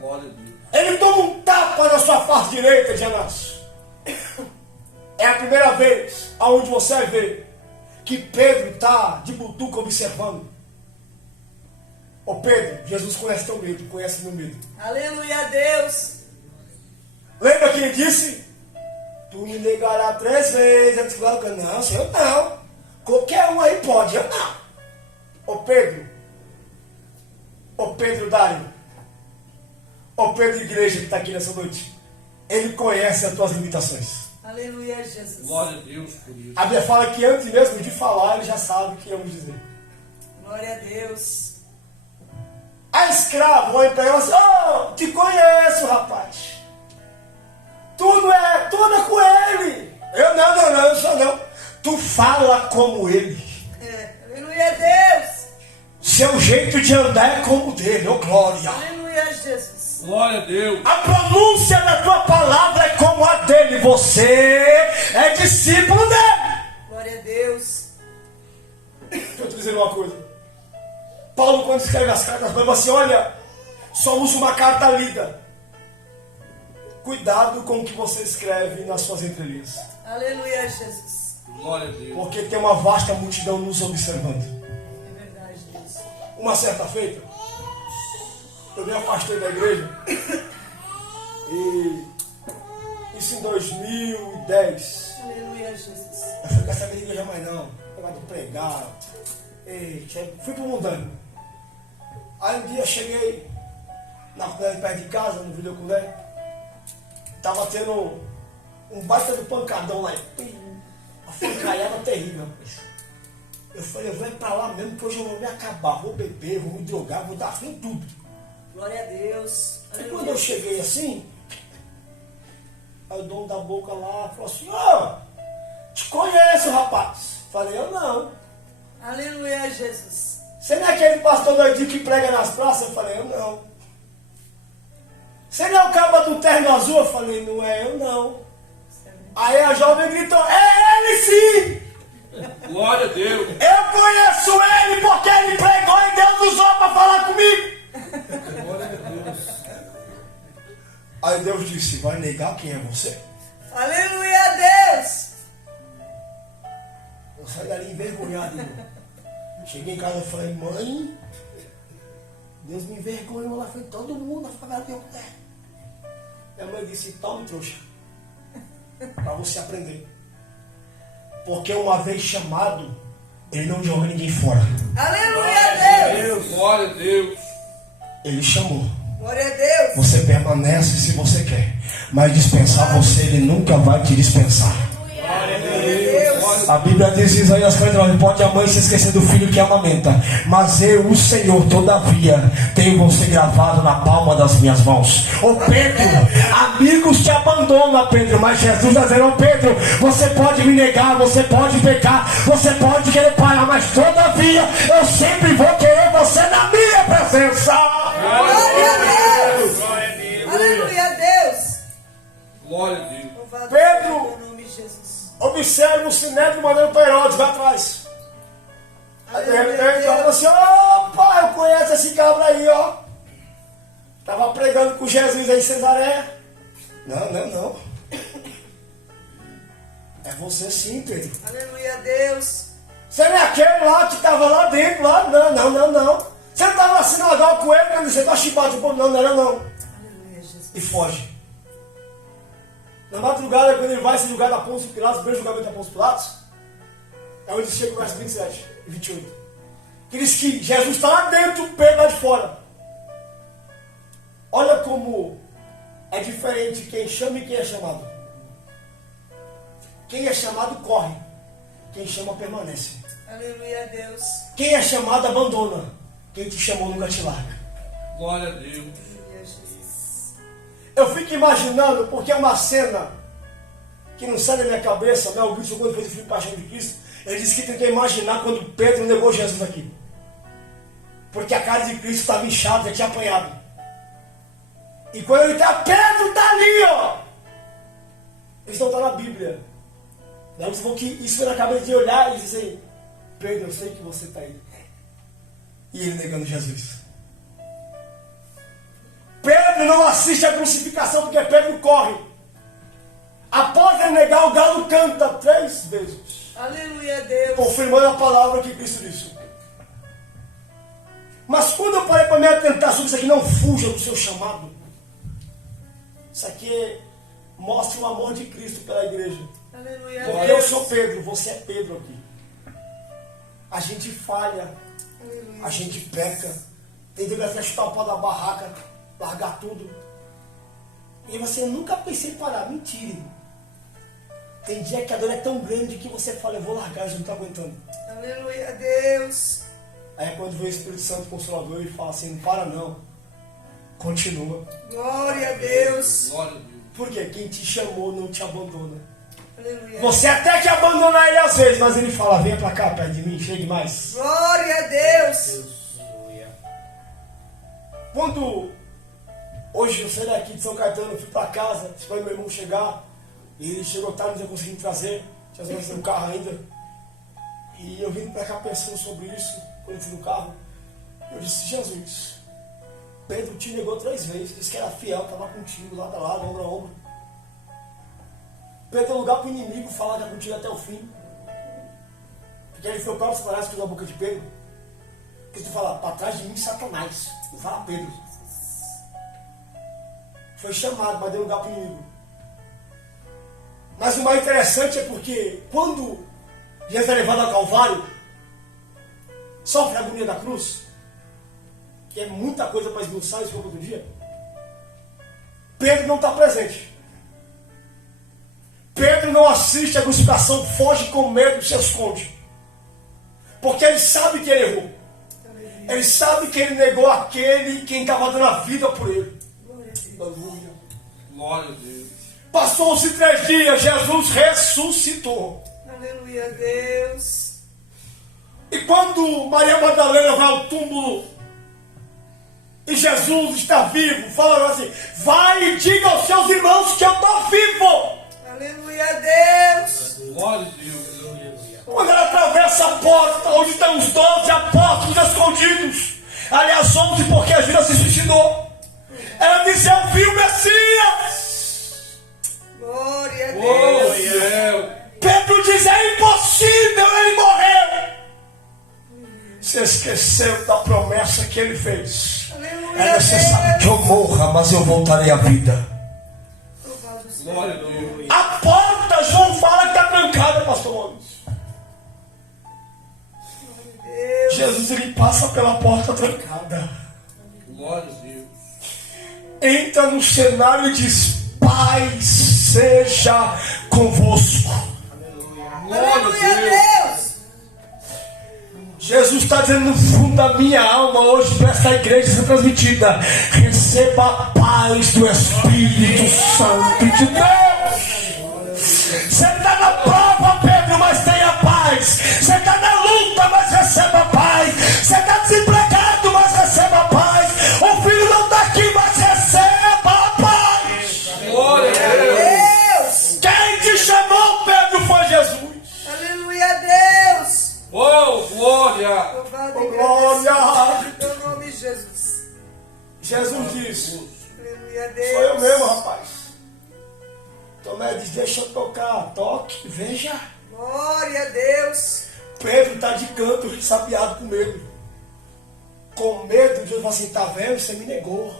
Glória a Deus. Ele toma um tapa na sua face direita de Anás. É a primeira vez aonde você vai ver que Pedro está de butuca observando. Ô Pedro, Jesus conhece teu medo, conhece meu medo. Aleluia a Deus. Lembra que ele disse? Tu me negará 3 vezes. Antes de falar, não, senhor, não. Qualquer um aí pode, eu não. Ô Pedro Dário. Ô Pedro Igreja que está aqui nessa noite. Ele conhece as tuas limitações. Aleluia, Jesus. Glória a Deus por isso. A Bíblia fala que antes mesmo de falar, ele já sabe o que íamos dizer. Glória a Deus. A escrava, o empregado, assim, oh, te conheço, rapaz. Tudo é com ele. Eu não. Tu fala como ele. Aleluia, Deus. Seu jeito de andar é como o dele, oh glória. Aleluia, Jesus. Glória a Deus. A pronúncia da tua palavra é como a dele. Você é discípulo dele. Glória a Deus. Deixa eu te dizer uma coisa. Paulo, quando escreve as cartas, fala assim, olha, somos uma carta lida. Cuidado com o que você escreve nas suas entrelinhas. Aleluia, Jesus. Glória a Deus. Porque tem uma vasta multidão nos observando. É verdade, Deus. Uma certa feita, eu me afastei da igreja. E isso em 2010. Aleluia, Jesus. Eu falei, quer saber de igreja mais não. Negócio de pregar. Fui pro mundano. Aí um dia eu cheguei na comunidade perto de casa, no videoculé. Tava tendo um baita do pancadão lá. A pancaiada terrível, rapaz. Eu falei, eu vou pra lá mesmo, que hoje eu vou me acabar. Vou beber, vou me drogar, vou dar fim em tudo. Glória a Deus. E quando eu cheguei assim, aí o dono da boca lá falou assim, te conheço, rapaz. Falei, eu não. Aleluia, Jesus. Você não é aquele pastor doidinho que prega nas praças? Eu falei, eu não. Você não é o cabo do terno azul? Eu falei, não é, eu não. Aí a jovem gritou, é ele sim! Glória a Deus. Eu conheço ele porque ele pregou e Deus usou para falar comigo. Glória a Deus. Aí Deus disse, vai negar quem é você? Aleluia, Deus. Eu saí dali envergonhado, irmão. Cheguei em casa e falei, mãe, Deus me envergonhou lá, foi todo mundo, a favela deu pé. Minha mãe disse, tome trouxa, para você aprender. Porque uma vez chamado, ele não joga ninguém fora. Aleluia, Deus. Glória a Deus. Ele chamou. Glória a Deus. Você permanece se você quer, mas dispensar você, ele nunca vai te dispensar. Glória a Deus. Deus. A Bíblia diz em Isaías 49, pode a mãe se esquecer do filho que amamenta, mas eu, o Senhor, todavia, tenho você gravado na palma das minhas mãos. Ô Pedro, amigos te abandonam, Pedro, mas Jesus está dizendo, Pedro, você pode me negar, você pode pecar, você pode querer parar, mas todavia, eu sempre vou querer você na minha presença. Glória a Deus. Aleluia, Deus. Glória a Deus. Louvado Pedro. seja o nome de Jesus. Observe o sinédrio mandando para Herodes, vai atrás. Aí de repente ele falou assim, opa, eu conheço esse cabra aí, ó. Estava pregando com Jesus aí em Cesaré. Não. É você sim, Pedro. Aleluia, Deus. Você não é aquele lá que estava lá dentro, lá? Não. Você não estava na sinagoga com ele, quando você está chibado de povo? Não. Aleluia, Jesus. E foge. Na madrugada, quando ele vai esse lugar da Pôncio Pilatos, o primeiro julgamento da Pôncio Pilatos, é onde chega o verso 27 e 28. Que diz que Jesus está lá dentro, Pedro lá de fora. Olha como é diferente quem chama e quem é chamado. Quem é chamado corre, quem chama permanece. Aleluia, Deus. Quem é chamado abandona, quem te chamou nunca te larga. Glória a Deus. Aleluia, Jesus. Eu fico imaginando, porque é uma cena que não sai da minha cabeça, Mel Gibson, quando fez o filme Paixão de Cristo, ele disse que tentou imaginar quando Pedro negou Jesus aqui. Porque a cara de Cristo estava inchada, já tinha apanhado. E quando ele está, Pedro está ali, ó. Isso não está na Bíblia. Daí você falou que isso foi na cabeça de olhar e dizer, Pedro, eu sei que você está aí. E ele negando Jesus. Pedro não assiste a crucificação porque Pedro corre. Após ele negar, o galo canta 3 vezes, Aleluia, Deus. confirmando a palavra que Cristo disse. Mas quando eu parei para me atentar sobre isso aqui, não fuja do seu chamado. Isso aqui mostra o amor de Cristo pela igreja. Aleluia, Porque Deus. eu sou Pedro, você é Pedro aqui. A gente falha, Aleluia. a gente peca. Tem que até chutar o pau da barraca, largar tudo. E você nunca pensei em parar. Mentira, irmão. Tem dia que a dor é tão grande que você fala, eu vou largar, eu já não estou aguentando. Aleluia, Deus. Aí é quando vem o Espírito Santo Consolador e fala assim, não para não. Continua. Glória a Deus. Glória a Deus. Porque quem te chamou não te abandona. Aleluia. Você até que abandona ele às vezes, mas ele fala, venha pra cá, perto de mim, chegue mais. Glória a Deus. Quando hoje eu saí daqui de São Caetano, eu fui pra casa, esperei meu irmão chegar, e ele chegou tarde, não tinha conseguido trazer, tinha trazido no carro ainda. E eu vim pra cá pensando sobre isso, quando eu fui no carro, eu disse, Jesus, Pedro te negou 3 vezes, disse que era fiel, estava contigo, lado a lado, ombro a ombro. Pedro é lugar para o inimigo falar que é contigo até o fim. Porque ele foi o próprio Satanás que usou a boca de Pedro. Porque tu fala, para trás de mim, Satanás. Não fala Pedro. Foi chamado, mas deu lugar para o inimigo. Mas o mais interessante é porque quando Jesus é levado ao Calvário, sofre a agonia da cruz, que é muita coisa para esmiuçar isso outro dia, Pedro não está presente. Pedro não assiste a crucificação, foge com medo, se esconde. Porque ele sabe que ele errou. Ele sabe que ele negou aquele quem estava dando a vida por ele. Aleluia. Glória a Deus. Passou-se 3 dias, Jesus ressuscitou. Aleluia, Deus. E quando Maria Madalena vai ao túmulo e Jesus está vivo, fala assim, vai e diga aos seus irmãos que eu estou vivo. Aleluia, Deus. Glória a Deus. Quando ela atravessa a porta, onde estão os 12 apóstolos escondidos, aliás, 11 porque a Júlia se suicidou, ela disse, eu vi o Messias. Glória a Oh, Deus. céu. Pedro diz, é impossível, ele morreu. Você esqueceu da promessa que ele fez. Aleluia, É necessário que eu morra, mas eu voltarei à vida. Glória a Deus. A porta, João fala que está trancada, pastor Gomes. Jesus, ele passa pela porta trancada. Glória a Deus. Entra no cenário e diz, Pai seja convosco. Glória a Aleluia, Deus. Deus. Jesus está dizendo no fundo da minha alma hoje para essa igreja ser transmitida, receba a paz do Espírito Santo de Deus. Você está na prova, Pedro, mas tenha paz. Você está na luta, mas receba paz. Você está desempregado, mas receba paz. O filho não está aqui, mas receba a paz. Glória a Deus. Deus. Quem te chamou, Pedro, foi Jesus. Aleluia, Deus. Oh, glória. Louvado Oh, e glória. agradecido em teu nome, Jesus. Jesus disse, Aleluia, Deus. sou eu mesmo, rapaz. Tomé diz, deixa eu tocar, toque, veja. Glória a Deus. Pedro está de canto, sabiado com medo. Com medo, Deus fala assim, tá vendo? Você me negou.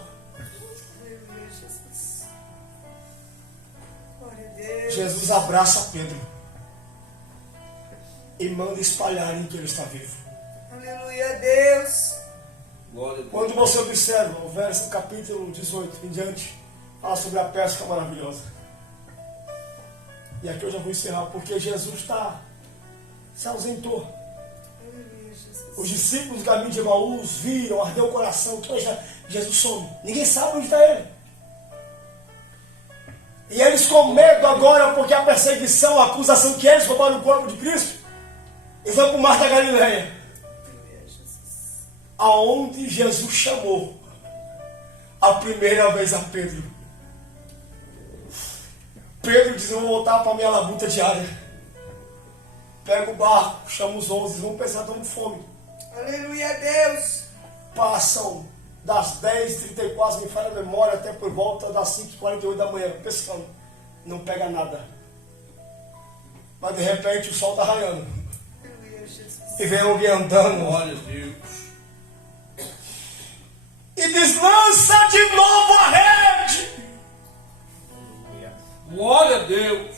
Aleluia, Jesus. Glória a Deus. Jesus abraça Pedro e manda espalharem que ele está vivo. Aleluia, Deus. Glória a Deus. Quando você observa o verso capítulo 18 em diante, fala sobre a pesca maravilhosa. E aqui eu já vou encerrar, porque Jesus se ausentou. Aleluia, Jesus. Os discípulos do caminho de Emaús viram, ardeu o coração, Jesus some. Ninguém sabe onde está ele. E eles com medo agora, porque a perseguição, a acusação que eles roubaram o corpo de Cristo, eles vão para o mar da Galileia, Aleluia, Jesus. aonde Jesus chamou a primeira vez a Pedro. Pedro diz, eu vou voltar para a minha labuta diária. Pega o barco, chama os 11, vão pensar, estamos com fome. Aleluia, Deus. Passam das 10h34, me falha a memória, até por volta das 5h48 da manhã, pescando. Não pega nada. Mas de repente o sol está raiando. Aleluia, Jesus. E vem alguém andando. Glória a Deus. E diz, lança de novo a rede. Glória a Deus.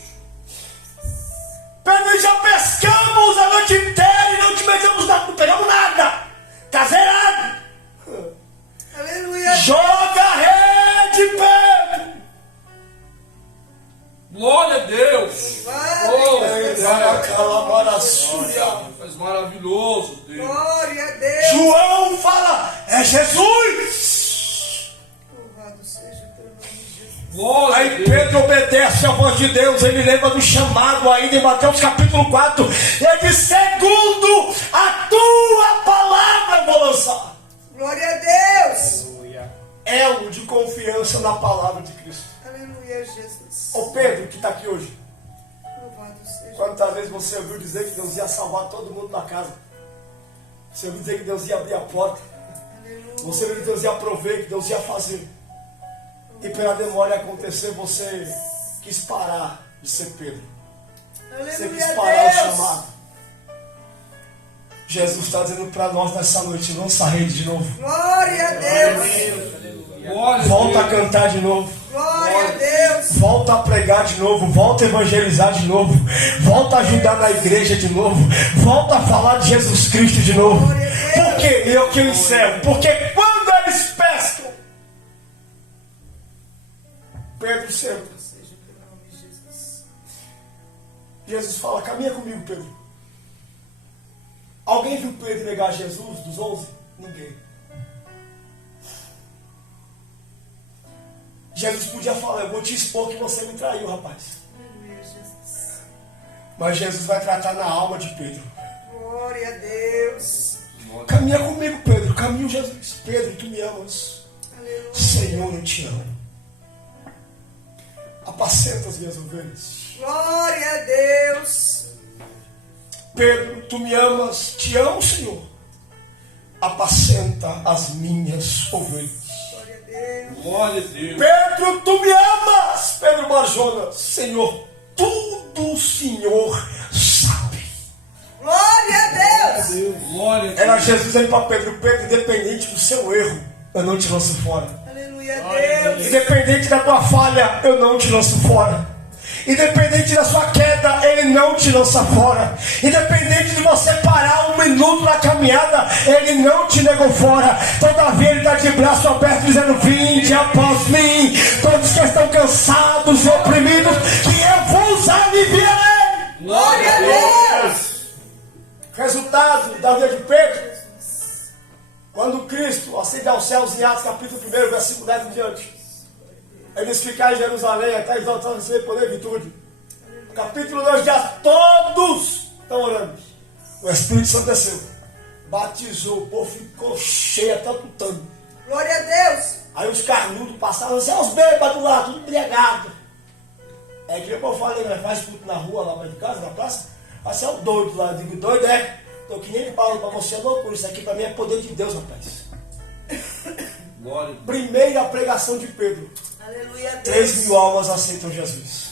Pedro, já pescamos a noite inteira e não te metemos nada, não pegamos nada. Está zerado. Aleluia. Joga a rede, Pedro. És maravilhoso, Deus. Glória a Deus. João fala, é Jesus. Louvado seja o teu nome, Jesus. Glória a Aí Deus. Pedro obedece à voz de Deus, ele lembra do chamado ainda em Mateus capítulo 4. Ele diz, segundo a tua palavra eu vou lançar. Glória a Deus. Elo de confiança na palavra de Cristo. Aleluia, Jesus. Ô Pedro, que está aqui hoje, Louvado seja. quantas vezes você ouviu dizer que Deus ia salvar todo mundo da casa? Você ouviu dizer que Deus ia abrir a porta? Aleluia. Você ouviu que Deus ia prover, que Deus ia fazer? E pela demora acontecer, você quis parar de ser Pedro. Você quis Aleluia, parar o Deus. chamado. Jesus está dizendo para nós nessa noite, lança a rede de novo. Glória a Deus. Glória a Volta a Deus. cantar de novo. Glória a Deus. Volta a pregar de novo, volta a evangelizar de novo, volta a ajudar na igreja de novo, volta a falar de Jesus Cristo de novo. Por quê? Eu que eu encerro. Porque quando eles pescam, Pedro senta. Seja o teu nome, Jesus. Jesus fala, caminha comigo, Pedro. Alguém viu Pedro negar Jesus dos 11? Ninguém. Jesus podia falar, eu vou te expor que você me traiu, rapaz. Aleluia, Jesus. Mas Jesus vai tratar na alma de Pedro. Glória a Deus. Caminha comigo, Pedro. Caminho, Jesus. Pedro, tu me amas. Aleluia. Senhor, eu te amo. Apacenta as minhas ovelhas. Glória a Deus. Pedro, tu me amas. Te amo, Senhor. Apacenta as minhas ovelhas. Glória a Deus. Glória a Deus. Pedro, tu me amas. Pedro Marjona. Senhor, tudo o Senhor sabe. Glória a Deus. Glória a Deus. Era Jesus aí para Pedro. Pedro, independente do seu erro, eu não te lanço fora. Aleluia a Deus. Independente da tua falha, eu não te lanço fora. Independente da sua queda, Ele não te lança fora. Independente de você parar 1 minuto na caminhada, Ele não te negou fora. Todavia Ele está de braço aberto dizendo, vinde após mim, todos que estão cansados e oprimidos, que eu vos aliviarei. Glória a Deus. Resultado da vida de Pedro, quando Cristo ascende aos céus em Atos capítulo 1, versículo 10 em diante, eles ficaram em Jerusalém até exaltando receber poder e virtude. Capítulo 2 de Atos, todos estão orando. O Espírito Santo desceu, batizou, o povo ficou cheio até o tutano. Glória a Deus. Aí os carnudos passavam, assim, os bêbados lá, tudo embriagado. É que eu falei, né? Faz culto na rua, lá perto de casa, na praça. Assim é o doido lá, eu digo, doido é? Tô que nem Paulo para você, é loucura. Isso aqui para mim é poder de Deus, rapaz. Glória a Deus. Primeira pregação de Pedro. Aleluia a 3 Deus. mil almas aceitam Jesus.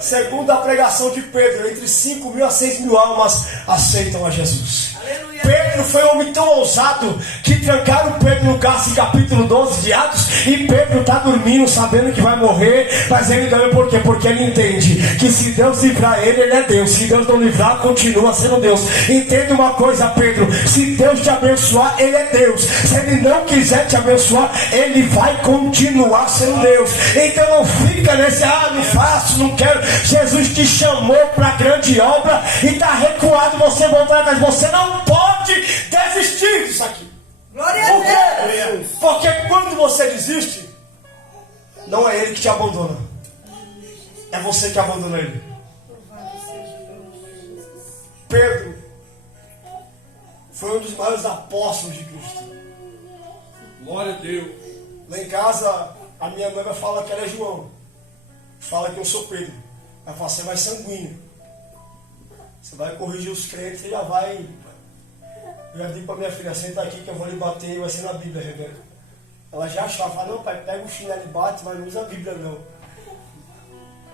Segunda pregação de Pedro, entre 5 mil a 6 mil almas aceitam a Jesus. Aleluia. Pedro foi um homem tão ousado que trancaram Pedro no cárcere em capítulo 12 de Atos, e Pedro está dormindo sabendo que vai morrer, mas ele ganha por quê? Porque ele entende que se Deus livrar ele, ele é Deus. Se Deus não livrar, continua sendo Deus. Entenda uma coisa, Pedro, se Deus te abençoar, ele é Deus. Se ele não quiser te abençoar, ele vai continuar sendo Deus. Então não fica nesse, não faço, não quero. Jesus te chamou para a grande obra e está recuado você voltar atrás. Você não pode desistir disso aqui. Glória Por a quê? Deus. Porque quando você desiste, não é ele que te abandona, é você que abandona ele. Louvado seja o teu nome, Jesus. Pedro foi um dos maiores apóstolos de Cristo. Glória a Deus. Lá em casa, a minha noiva fala que ela é João, fala que eu sou Pedro. Ela fala, você vai sanguíneo, você vai corrigir os crentes, você já vai. Eu já digo para minha filha, senta aqui que eu vou lhe bater, vai ser na Bíblia, Rebeca. Ela já achava, fala, não pai, pega o chinelo e bate, mas não usa a Bíblia não.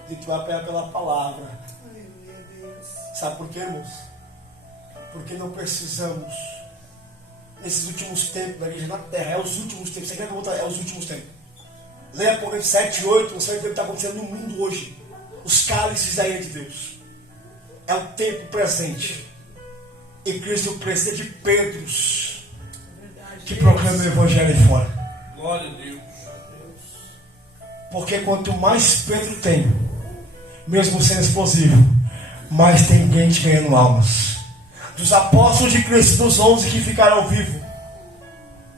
E tu vai pegar pela palavra. Aleluia a Deus. Sabe por quê, irmãos? Porque não precisamos, nesses últimos tempos, na igreja na terra, é os últimos tempos, você quer que eu vou é os últimos tempos. Leia Apocalipse 7 e 8, você vai ver o que está acontecendo no mundo hoje. Os cálices da ira de Deus. É o tempo presente. E Cristo precisa de Pedros que proclamam o Evangelho aí fora. Glória a Deus. Porque quanto mais Pedro tem, mesmo sendo explosivo, mais tem gente ganhando almas. Dos apóstolos de Cristo, dos 11 que ficaram vivos,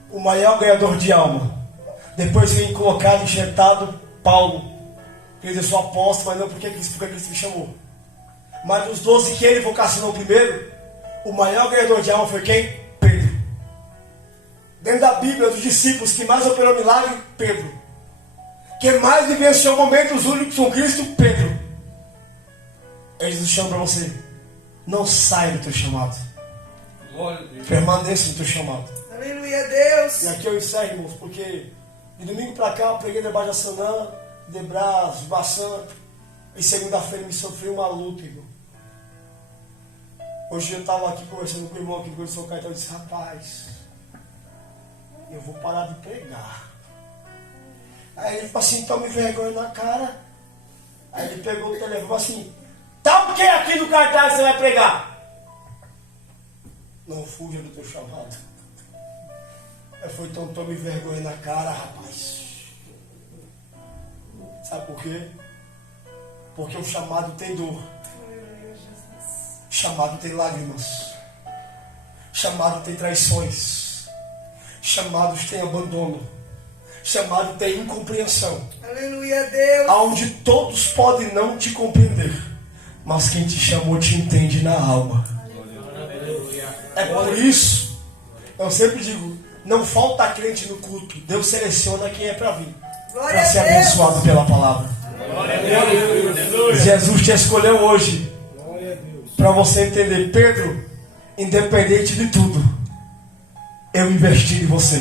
o maior ganhador de alma, depois vem colocado, enxertado, Paulo. Ele disse, eu sou apóstolo, mas não porque Cristo me chamou. Mas dos 12 que ele vocacionou primeiro, o maior ganhador de alma foi quem? Pedro. Dentro da Bíblia, dos discípulos que mais operou milagre, Pedro. Quem mais vivenciou momentos únicos com Cristo, Pedro. Jesus chama para você. Não saia do teu chamado. Glória a Deus. Permaneça no teu chamado. Aleluia, Deus. E aqui eu encerro, irmãos, porque de domingo para cá eu preguei debaixo da Sanã, Debras, Baçã. E segunda-feira me sofri uma luta, irmão. Hoje eu estava aqui conversando com o irmão aqui do São Caetano e disse, rapaz, eu vou parar de pregar. Aí ele falou assim, tome vergonha na cara. Aí ele pegou o telefone e falou assim, tá o que aqui no cartaz você vai pregar? Não fuja do teu chamado. Eu falei, então tome vergonha na cara, rapaz. Sabe por quê? Porque o chamado tem dor. Chamado tem lágrimas. Chamado tem traições. Chamados tem abandono. Chamado tem incompreensão. Aleluia, Deus. Onde todos podem não te compreender, mas quem te chamou te entende na alma. É por isso, eu sempre digo, não falta crente no culto. Deus seleciona quem é para vir, Glória para a ser Deus. abençoado pela palavra. Jesus te escolheu hoje para você entender, Pedro, independente de tudo, eu investi em você.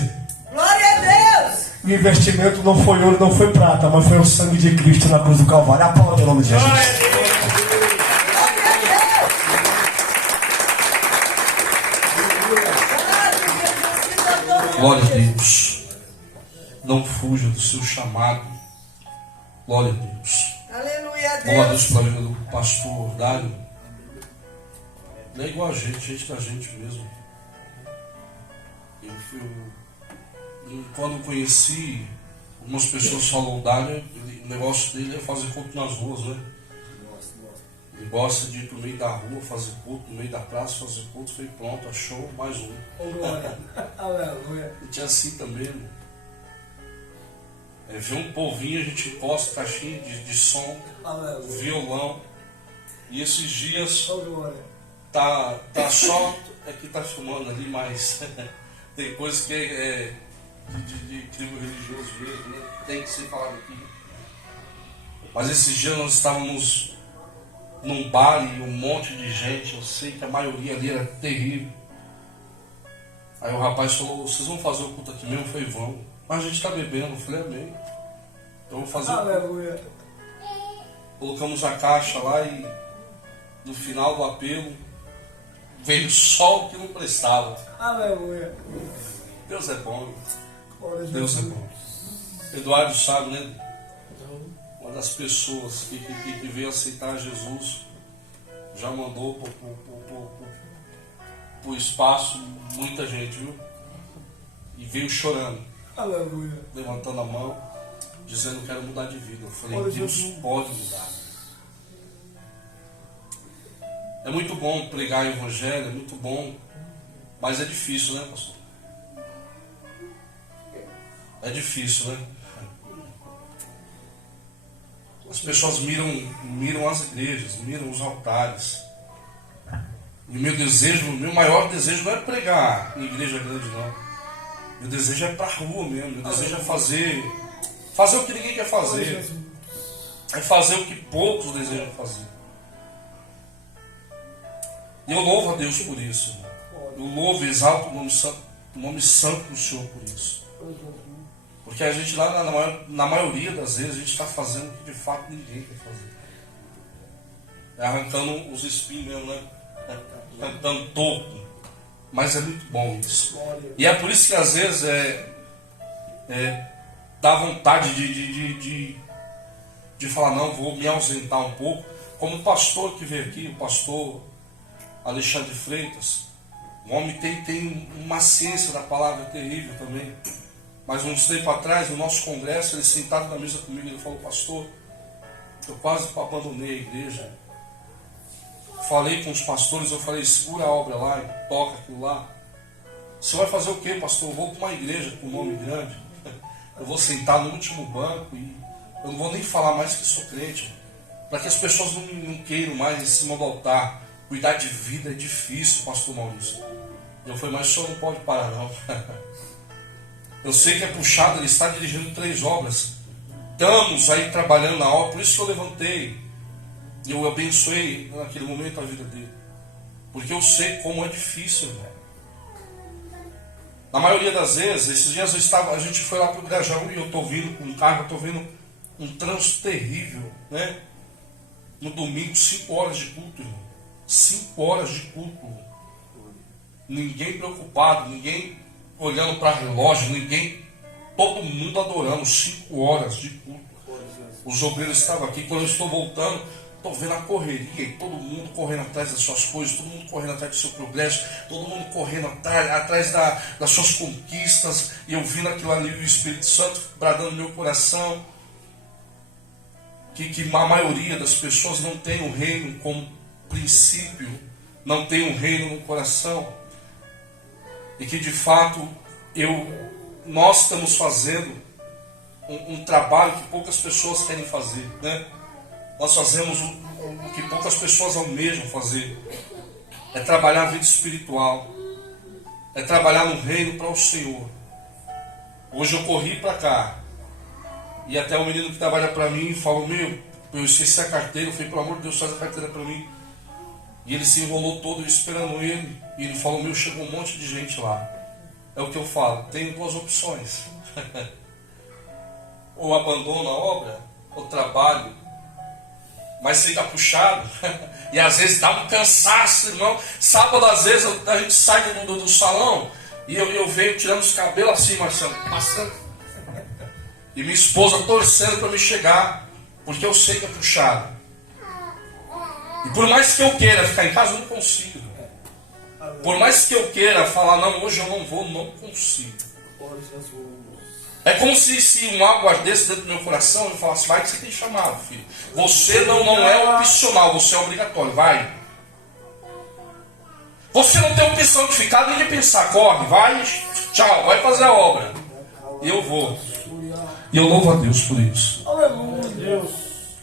Glória a Deus. O investimento não foi ouro, não foi prata, mas foi o sangue de Cristo na cruz do Calvário. Aplaude o nome de Jesus. Glória a Deus. Não fuja do seu chamado. Glória a Deus. Aleluia, Glória a Deus Deus. pela vida do pastor Dário. Ele é igual a gente da gente mesmo. Quando conheci, algumas pessoas falam Dário, o negócio dele é fazer culto nas ruas, né? Ele gosta de ir pro meio da rua, fazer culto, no meio da praça, fazer culto, foi pronto, achou mais um. Aleluia. E tinha assim também, né? Vê um povinho, a gente encosta caixinha de som, violão. E esses dias tá só, aqui tá filmando ali, mas tem coisa que é de tribo religioso mesmo, né? Tem que ser falado aqui. Mas esses dias nós estávamos num bar e um monte de gente, eu sei que a maioria ali era terrível. Aí o rapaz falou, vocês vão fazer o culto aqui mesmo? Eu falei, vamos. Mas a gente está bebendo. Eu falei, amém. Então vou fazer Aleluia. Colocamos a caixa lá e no final do apelo veio só o que não prestava. Aleluia. Deus é bom. Glória a Deus é Jesus. bom. Eduardo sabe, né? Uma das pessoas que veio aceitar Jesus já mandou pro espaço muita gente, viu? E veio chorando, Aleluia. levantando a mão, dizendo quero mudar de vida. Eu falei, Glória a Deus Jesus. pode mudar. É muito bom pregar o evangelho, é muito bom, mas é difícil, né, pastor? É difícil, né? As pessoas miram as igrejas, miram os altares. E meu maior desejo não é pregar em igreja grande, não. Meu desejo é ir para a rua mesmo. Meu desejo é fazer o que ninguém quer fazer. É fazer o que poucos desejam fazer. E eu louvo a Deus por isso. Eu louvo e exalto o nome santo do Senhor por isso. Porque a gente lá, na maioria das vezes, a gente está fazendo o que de fato ninguém quer fazer. É arrancando os espinhos mesmo, né? Arrancando topo. Mas é muito bom isso. E é por isso que às vezes dá vontade de falar, não, vou me ausentar um pouco. Como o pastor que veio aqui, o pastor Alexandre Freitas, o homem tem uma ciência da palavra terrível também. Mas uns tempos atrás, no nosso congresso, ele sentado na mesa comigo, ele falou, pastor, eu quase abandonei a igreja. falei com os pastores, eu falei, segura a obra lá e toca aquilo lá. Você vai fazer o quê, pastor? Eu vou para uma igreja com um nome grande, eu vou sentar no último banco e eu não vou nem falar mais que sou crente, para que as pessoas não queiram mais em cima do altar. Cuidar de vida é difícil, pastor Maurício. Eu falei, mas o senhor não pode parar não. Eu sei que é puxado, ele está dirigindo 3 obras. Estamos aí trabalhando na obra, por isso que eu levantei. E eu abençoei naquele momento a vida dele. Porque eu sei como é difícil, velho. Na maioria das vezes, esses dias a gente foi lá para o Grajaú e eu estou vindo com um carro, eu estou vendo um trânsito terrível, né? No domingo, 5 horas de culto, irmão. 5 horas de culto. Ninguém preocupado, ninguém olhando para relógio, ninguém, todo mundo adorando, 5 horas de culto. Os obreiros estavam aqui, quando eu estou voltando, estou vendo a correria, e todo mundo correndo atrás das suas coisas, todo mundo correndo atrás do seu progresso, todo mundo correndo atrás das suas conquistas, e eu vendo aquilo ali, o Espírito Santo bradando no meu coração, que a maioria das pessoas não tem o reino como princípio, não tem o reino no coração, e que de fato nós estamos fazendo um trabalho que poucas pessoas querem fazer, né? Nós fazemos o que poucas pessoas almejam fazer, é trabalhar a vida espiritual, é trabalhar no reino para o Senhor. Hoje eu corri para cá, e até o menino que trabalha para mim falou, eu esqueci a carteira, eu falei, pelo amor de Deus, faz a carteira para mim. E ele se enrolou todo, eu esperando ele, e ele falou, chegou um monte de gente lá. É o que eu falo, tenho 2 opções. Ou abandono a obra, ou trabalho, mas fica puxado, e às vezes dá um cansaço, irmão. Sábado, às vezes, a gente sai do salão, e eu venho tirando os cabelos assim, Marcelo, passando, e minha esposa torcendo para me chegar, porque eu sei que é puxado. E por mais que eu queira ficar em casa, eu não consigo. Por mais que eu queira falar, não, hoje eu não vou, não consigo. É como se um algo ardesse dentro do meu coração e falasse, vai que você tem chamado, filho. Você não é opcional, você é obrigatório, vai. Você não tem opção de ficar nem de pensar, corre, vai, tchau, vai fazer a obra. E eu vou. E eu louvo a Deus por isso.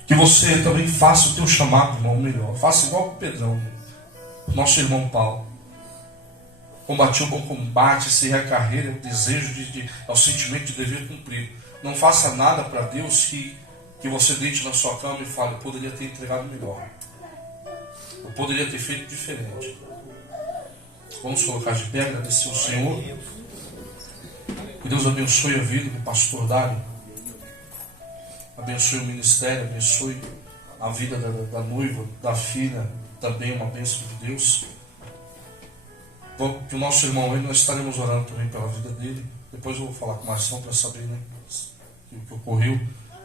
Que você também faça o teu chamado, irmão, melhor. Faça igual com o Pedrão, nosso irmão Paulo. Combati o bom combate, encerrei a carreira, o desejo o sentimento de dever cumprido. Não faça nada para Deus que você deite na sua cama e fale, eu poderia ter entregado melhor. Eu poderia ter feito diferente. Vamos colocar de pé, agradecer ao Senhor. Que Deus abençoe a vida do pastor Dário. Abençoe o ministério, abençoe a vida da noiva, da filha, também uma bênção de Deus. Que o nosso irmão aí, nós estaremos orando também pela vida dele. Depois eu vou falar com o Marção para saber, né, o que ocorreu.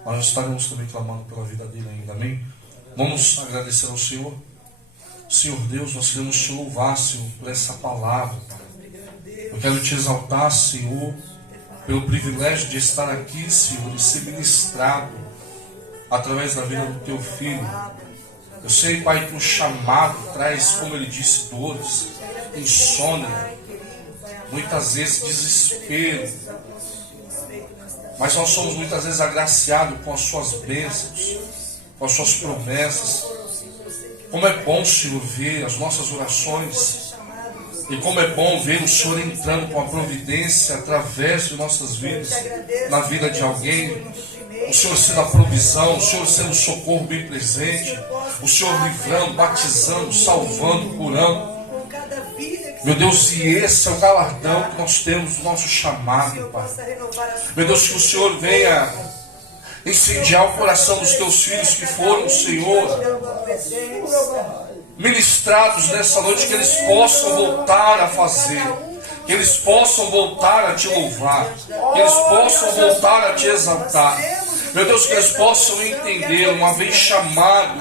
Mas nós estaremos também clamando pela vida dele ainda, amém? Vamos agradecer ao Senhor. Senhor Deus, nós queremos te louvar, Senhor, por essa palavra, Pai. Eu quero te exaltar, Senhor, pelo privilégio de estar aqui, Senhor, e ser ministrado através da vida do teu filho. Eu sei, Pai, que o chamado traz, como ele disse, dores, insônia, muitas vezes desespero, mas nós somos muitas vezes agraciados com as suas bênçãos, com as suas promessas. Como é bom, Senhor, ver as nossas orações, e como é bom ver o Senhor entrando com a providência através de nossas vidas, na vida de alguém, o Senhor sendo a provisão, o Senhor sendo o socorro bem presente, o Senhor livrando, batizando, salvando, curando. Meu Deus, e esse é o galardão que nós temos do nosso chamado, Pai. Meu Deus, que o Senhor venha incendiar o coração dos teus filhos que foram, Senhor, ministrados nessa noite, que eles possam voltar a fazer, que eles possam voltar a te louvar, que eles possam voltar a te exaltar. Meu Deus, que eles possam entender, uma vez chamado,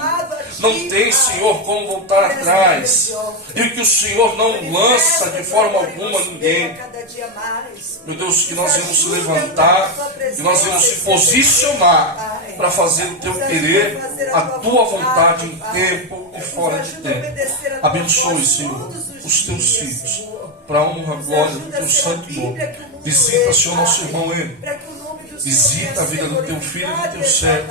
não tem, Senhor, como voltar atrás. E que o Senhor não lança de forma alguma ninguém. Meu Deus, que nós vamos se levantar, que nós vamos se posicionar para fazer o teu querer, a tua vontade em tempo e fora de tempo. Abençoe, Senhor, os teus filhos, para a honra e glória do teu santo nome. Visita, Senhor, nosso irmão ele. Visita a vida do teu filho e do teu servo.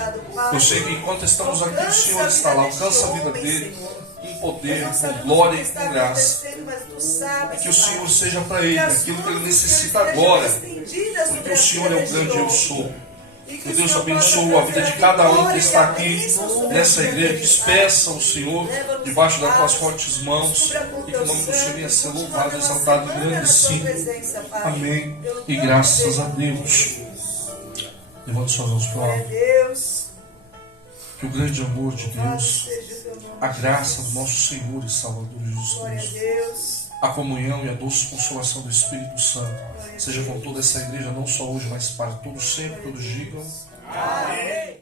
Eu sei que enquanto estamos aqui, o Senhor está lá. Alcança a vida dele com poder, com glória e com graça. E que o Senhor seja para ele aquilo que ele necessita agora. Porque o Senhor é o grande eu sou. Que Deus abençoe a vida de cada um que está aqui nessa igreja. Despeça o Senhor debaixo das tuas fortes mãos. E que o nome do Senhor venha ser louvado, exaltado e engrandecido. Amém. E graças a Deus. Levante suas mãos para o alto. Que o grande amor de Deus, a graça do nosso Senhor e Salvador Jesus Cristo, a comunhão e a doce consolação do Espírito Santo seja com toda essa igreja, não só hoje, mas para todos sempre, todos digam. Amém.